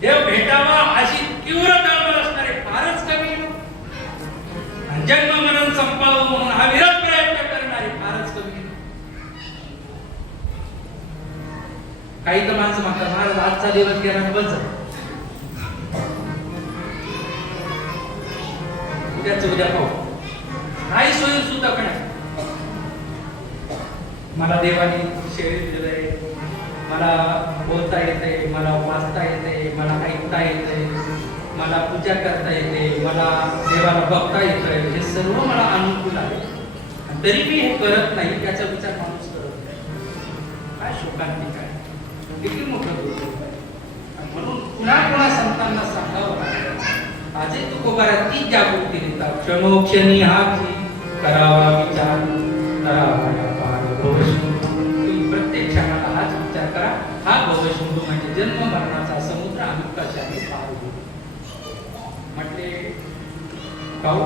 देव भेटावा अशी तीव्र तळमळ असणारे फारच कमी आहे. जन्म मरण संपावं म्हणून हा विरत प्रयत्न करणारे फारच कमी आहे. काही तर माणसं म्हणतात महाराज आजचा दिवस गेला बस झाला, उद्या पाहू. काही सोयी सुद्धा नाही. मला देवाने शरीर दिलंय, मला बोलता येते, मला वाचता येते, मला ऐकता येते, मला पूजा करता येते, मला देवाला बघता येतोय, हे सर्व मला अनुकूल आहे. तरी मी हे करत नाही याचा विचार माणूस करत नाही. काय शोकांतिक आहे, किती मोठं दुर्दैव आहे. म्हणून पुन्हा संतांना सांगावं आजही तुकोबारा ती जागृती देतात. क्षणोक्षणी हा करावा विचार करावा तुम्ही प्रत्येक क्षणाला हाच विचार करा. हा भवसिंधू म्हणजे जन्म मरणाचा समुद्र आम्ही कशाने पार होऊ. म्हटले भाऊ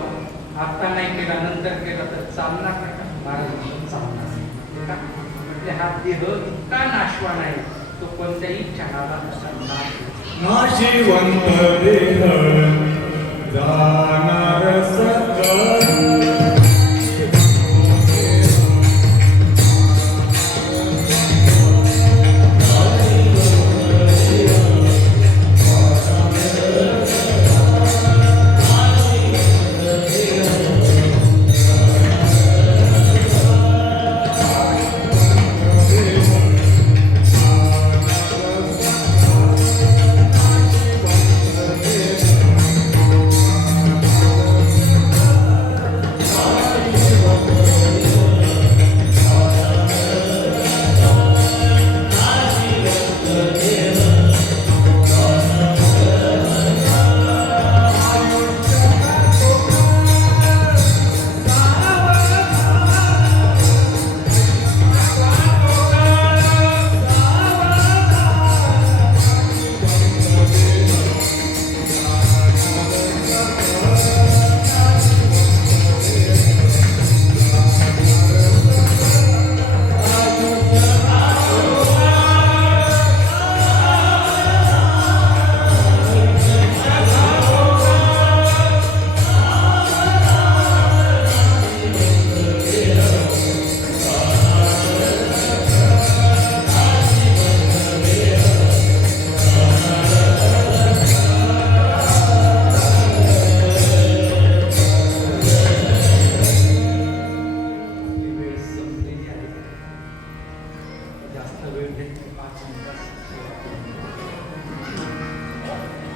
आता नाही केला नंतर केला तर चालणार नाही का? महाराज चालणार नाही. म्हटले हा देह इतका नाशवान आहे तो कोणत्याही क्षणाला नाशिवंत देह जाणार सकळ.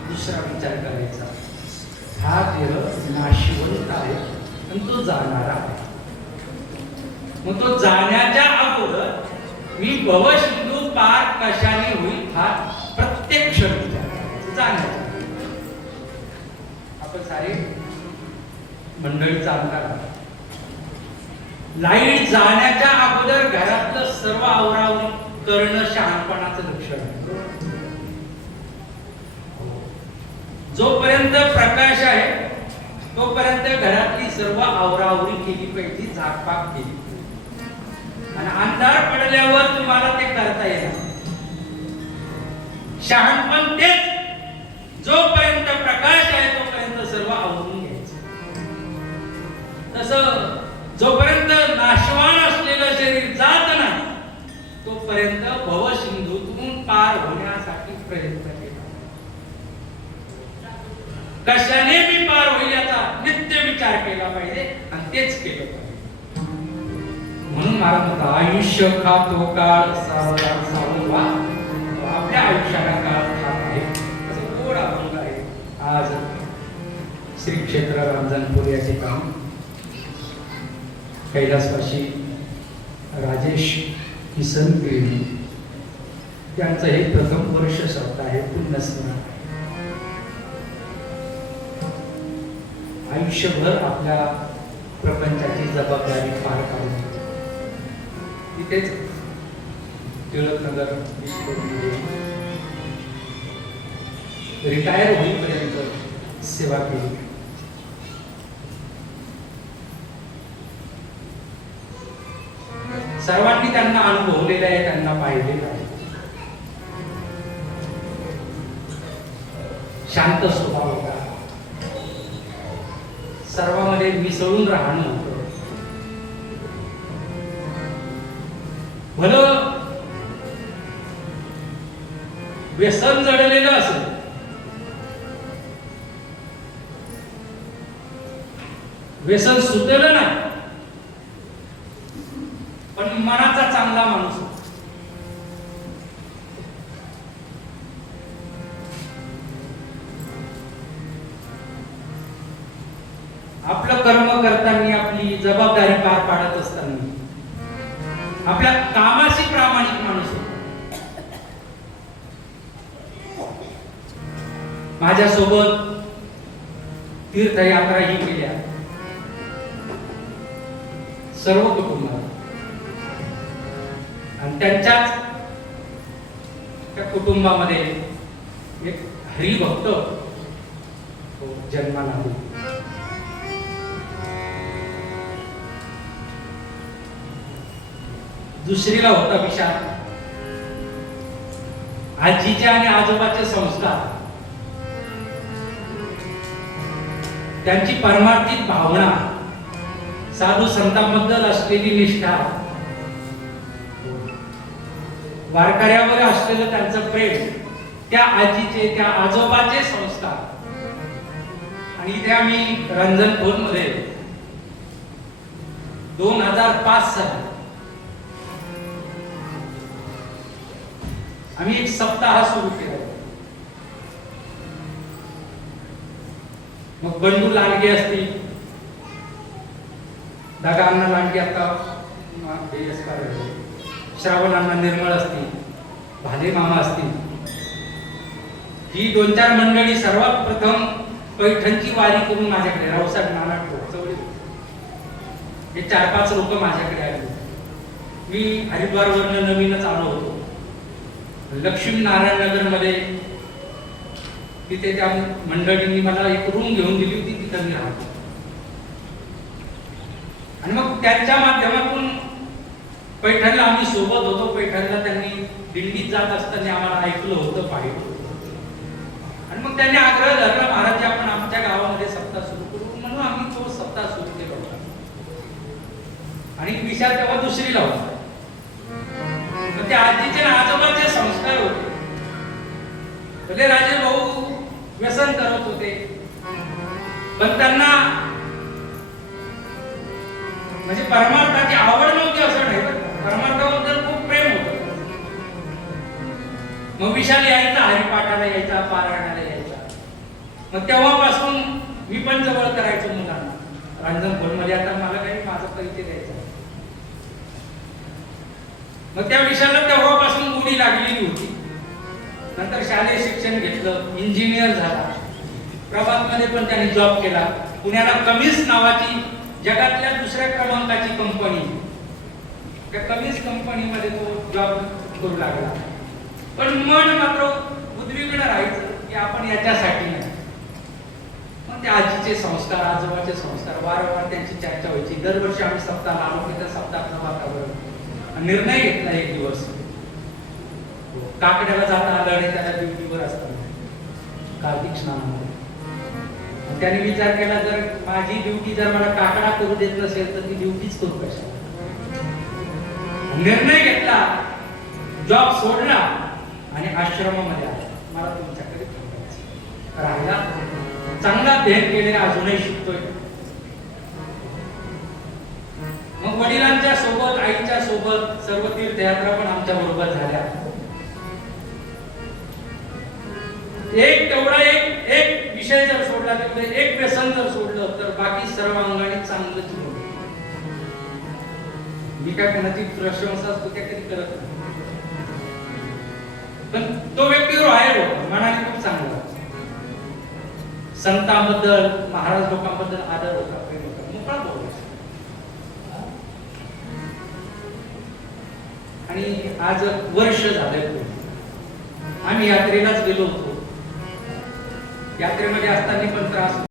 दुसरा विचार करायचा, हा देह नाशवंत आहे आणि तो जाणारा आहे. मग तो जाण्याच्या अगोदर मी भवसिंधू पार कशाने होईल हा प्रत्यक्ष विचार करायचा. जाण्याचा आपण सारे मंडळीचा अंकार, लाईट जाण्याच्या अगोदर घरातलं सर्व आवरावरी करणं शहाणपणाचं लक्षण आहे. जोपर्यंत प्रकाश आहे तोपर्यंत घरातली सर्व आवरावरी केली पाहिजे, झाकपाक केली. आणि अंधार पडल्यावर तुम्हाला ते करता येणार. शहाणपण तेच, जोपर्यंत प्रकाश आहे तोपर्यंत सर्व आवरून घ्यायचं. तसं जोपर्यंत नाशवान असलेलं शरीर जात नाही तोपर्यंत भवसिंधूतून पार होण्यासाठी प्रयत्न केला. कशाने मी पार होईल याचा नित्य विचार केला पाहिजे आणि तेच केलं पाहिजे. म्हणून मला म्हणतात, आयुष्य खातो काळ सावरवा, आपल्या आयुष्याला काळ खात आहे. असं गोड अभंग आहे. आज श्री क्षेत्र रांजणपूर या ठिकाणी कैलासवासी राजेश किसन पिळी त्यांचं हे प्रथम वर्ष श्राद्ध आहे, पुण्यस्मरण. आयुष्यभर आपल्या प्रपंचाची जबाबदारी पार पाडून तिथेच टिळकनगर रिटायर होईपर्यंत सेवा केली. सर्वांनी त्यांना अनुभवलेलं आहे, त्यांना पाहिलेलं आहे. शांत स्वभाव होता, सर्वांमध्ये मिसळून राहणं होतं. भलं व्यसन जडलेलं असेल, व्यसन सुटलं नाही, पण मनाचा चांगला माणूस होता. आपलं कर्म करताना, आपली जबाबदारी पार पाडत असताना आपल्या कामाशी प्रामाणिक माणूस होता. माझ्यासोबत तीर्थयात्रा ही केल्या सर्व कुटुंबात, आणि त्यांच्याच त्या कुटुंबामध्ये एक हरिभक्त जन्माला आला. दुसरीला होता विचार, आजीचे आणि आजोबाचे संस्कार, त्यांची परमार्थिक भावना, साधू संतांबद्दल असलेली निष्ठा, वारकऱ्यावर असलेलं त्यांचं प्रेम, त्या आजीचे त्या आजोबाचे संस्कार. आणि इथे आम्ही रंजनपूर मध्ये 2005 साली आम्ही एक सप्ताह सुरू केला. मग बंडू लांडगे असतील, दादा अण्णा लांडगे आता श्रावण अण्णा निर्मळ असतील, भाले मामा असतील, ही 2-4 मंडळी सर्वात प्रथम पैठणची वारी करून माझ्याकडे, रावसाहेब नाना चौधरी, हे 4-5 लोक माझ्याकडे आले. मी हरिद्वारवरनं नवीनच आलो होतो. लक्ष्मी नारायण नगर मध्ये तिथे त्या मंडळींनी मला एक रूम घेऊन दिली होती, तिथं मी राहतो. आणि मग त्यांच्या माध्यमातून पैठणला आम्ही सोबत होतो. पैठणला त्यांनी दिल्लीत जात असताना आम्हाला ऐकलं होतं, पाहिलं होतं. आणि मग त्यांनी आग्रह धरला, महाराज आपण आमच्या गावामध्ये सप्ताह सुरू करू. म्हणून आम्ही तो सप्ताह सुरू केला होता. आणि विचार तेव्हा दुसरीला होता. ते आजीचे आजोबाचे संस्कार होते. भले राजे भाऊ व्यसन करत होते, पण त्यांना म्हणजे परमार्थाची आवड नव्हती असं नाही, परमार्थाबद्दल खूप प्रेम होतं. विशाल यायचा, हरिपाठाला यायचा, पारायणाला यायचा. मग तेव्हापासून मी पण जवळ करायचो मुलांना. रांजणखोलमध्ये आता मला काही माझा परिचय द्यायचा. मग त्या विषयाला तेव्हापासून गोडी लागलेली होती. नंतर शालेय शिक्षण घेतलं, इंजिनियर झाला. प्रभातमध्ये पण त्यांनी जॉब केला. पुण्याला कमिस नावाची जगातल्या दुसऱ्या क्रमांकाची कंपनी, त्या कमिस कंपनीमध्ये तो जॉब करू लागला. पण मन मात्र उद्विग्न राहायचं की आपण याच्यासाठी नाही. मग त्या आजीचे संस्कार, आजोबाचे संस्कार, वारंवार त्यांची चर्चा व्हायची. दरवर्षी आम्ही सप्ताहाला आलो की त्या सप्ताहाचं वातावरण. निर्णय घेतला एक दिवस, काकड्याला जाता आलं आणि त्याला ड्युटीवर असताना कार्तिक स्नानामध्ये त्याने विचार केला, जर माझी ड्युटी जर मला काकडा करू देत नसेल तर ती ड्युटीच करू कशा. निर्णय घेतला, जॉब सोडला आणि आश्रमामध्ये आला. मला तुमच्याकडे राहिला. चांगला अध्ययन केले, अजूनही शिकतोय. मग वडिलांच्या सोबत, आईच्या सोबत सर्व तीर्थयात्रा पण आमच्या बरोबर झाल्या. एक तेवढा एक विषय जर सोडला, तर एक व्यसन जर सोडलं तर बाकी सर्व अंगाने चांगलं जीवन. मी काय कोणाची प्रशंसा स्तुत्या कधी करत नाही, पण तो व्यक्ती रॉयल होता, मनाने खूप चांगला. संतांबद्दल, महाराज लोकांबद्दल आदर होता, प्रेम होता, मोकळा बोलायचा. आणि आज वर्ष झालंय आम्ही यात्रेलाच गेलो होतो. यात्रेमध्ये असताना पण त्रास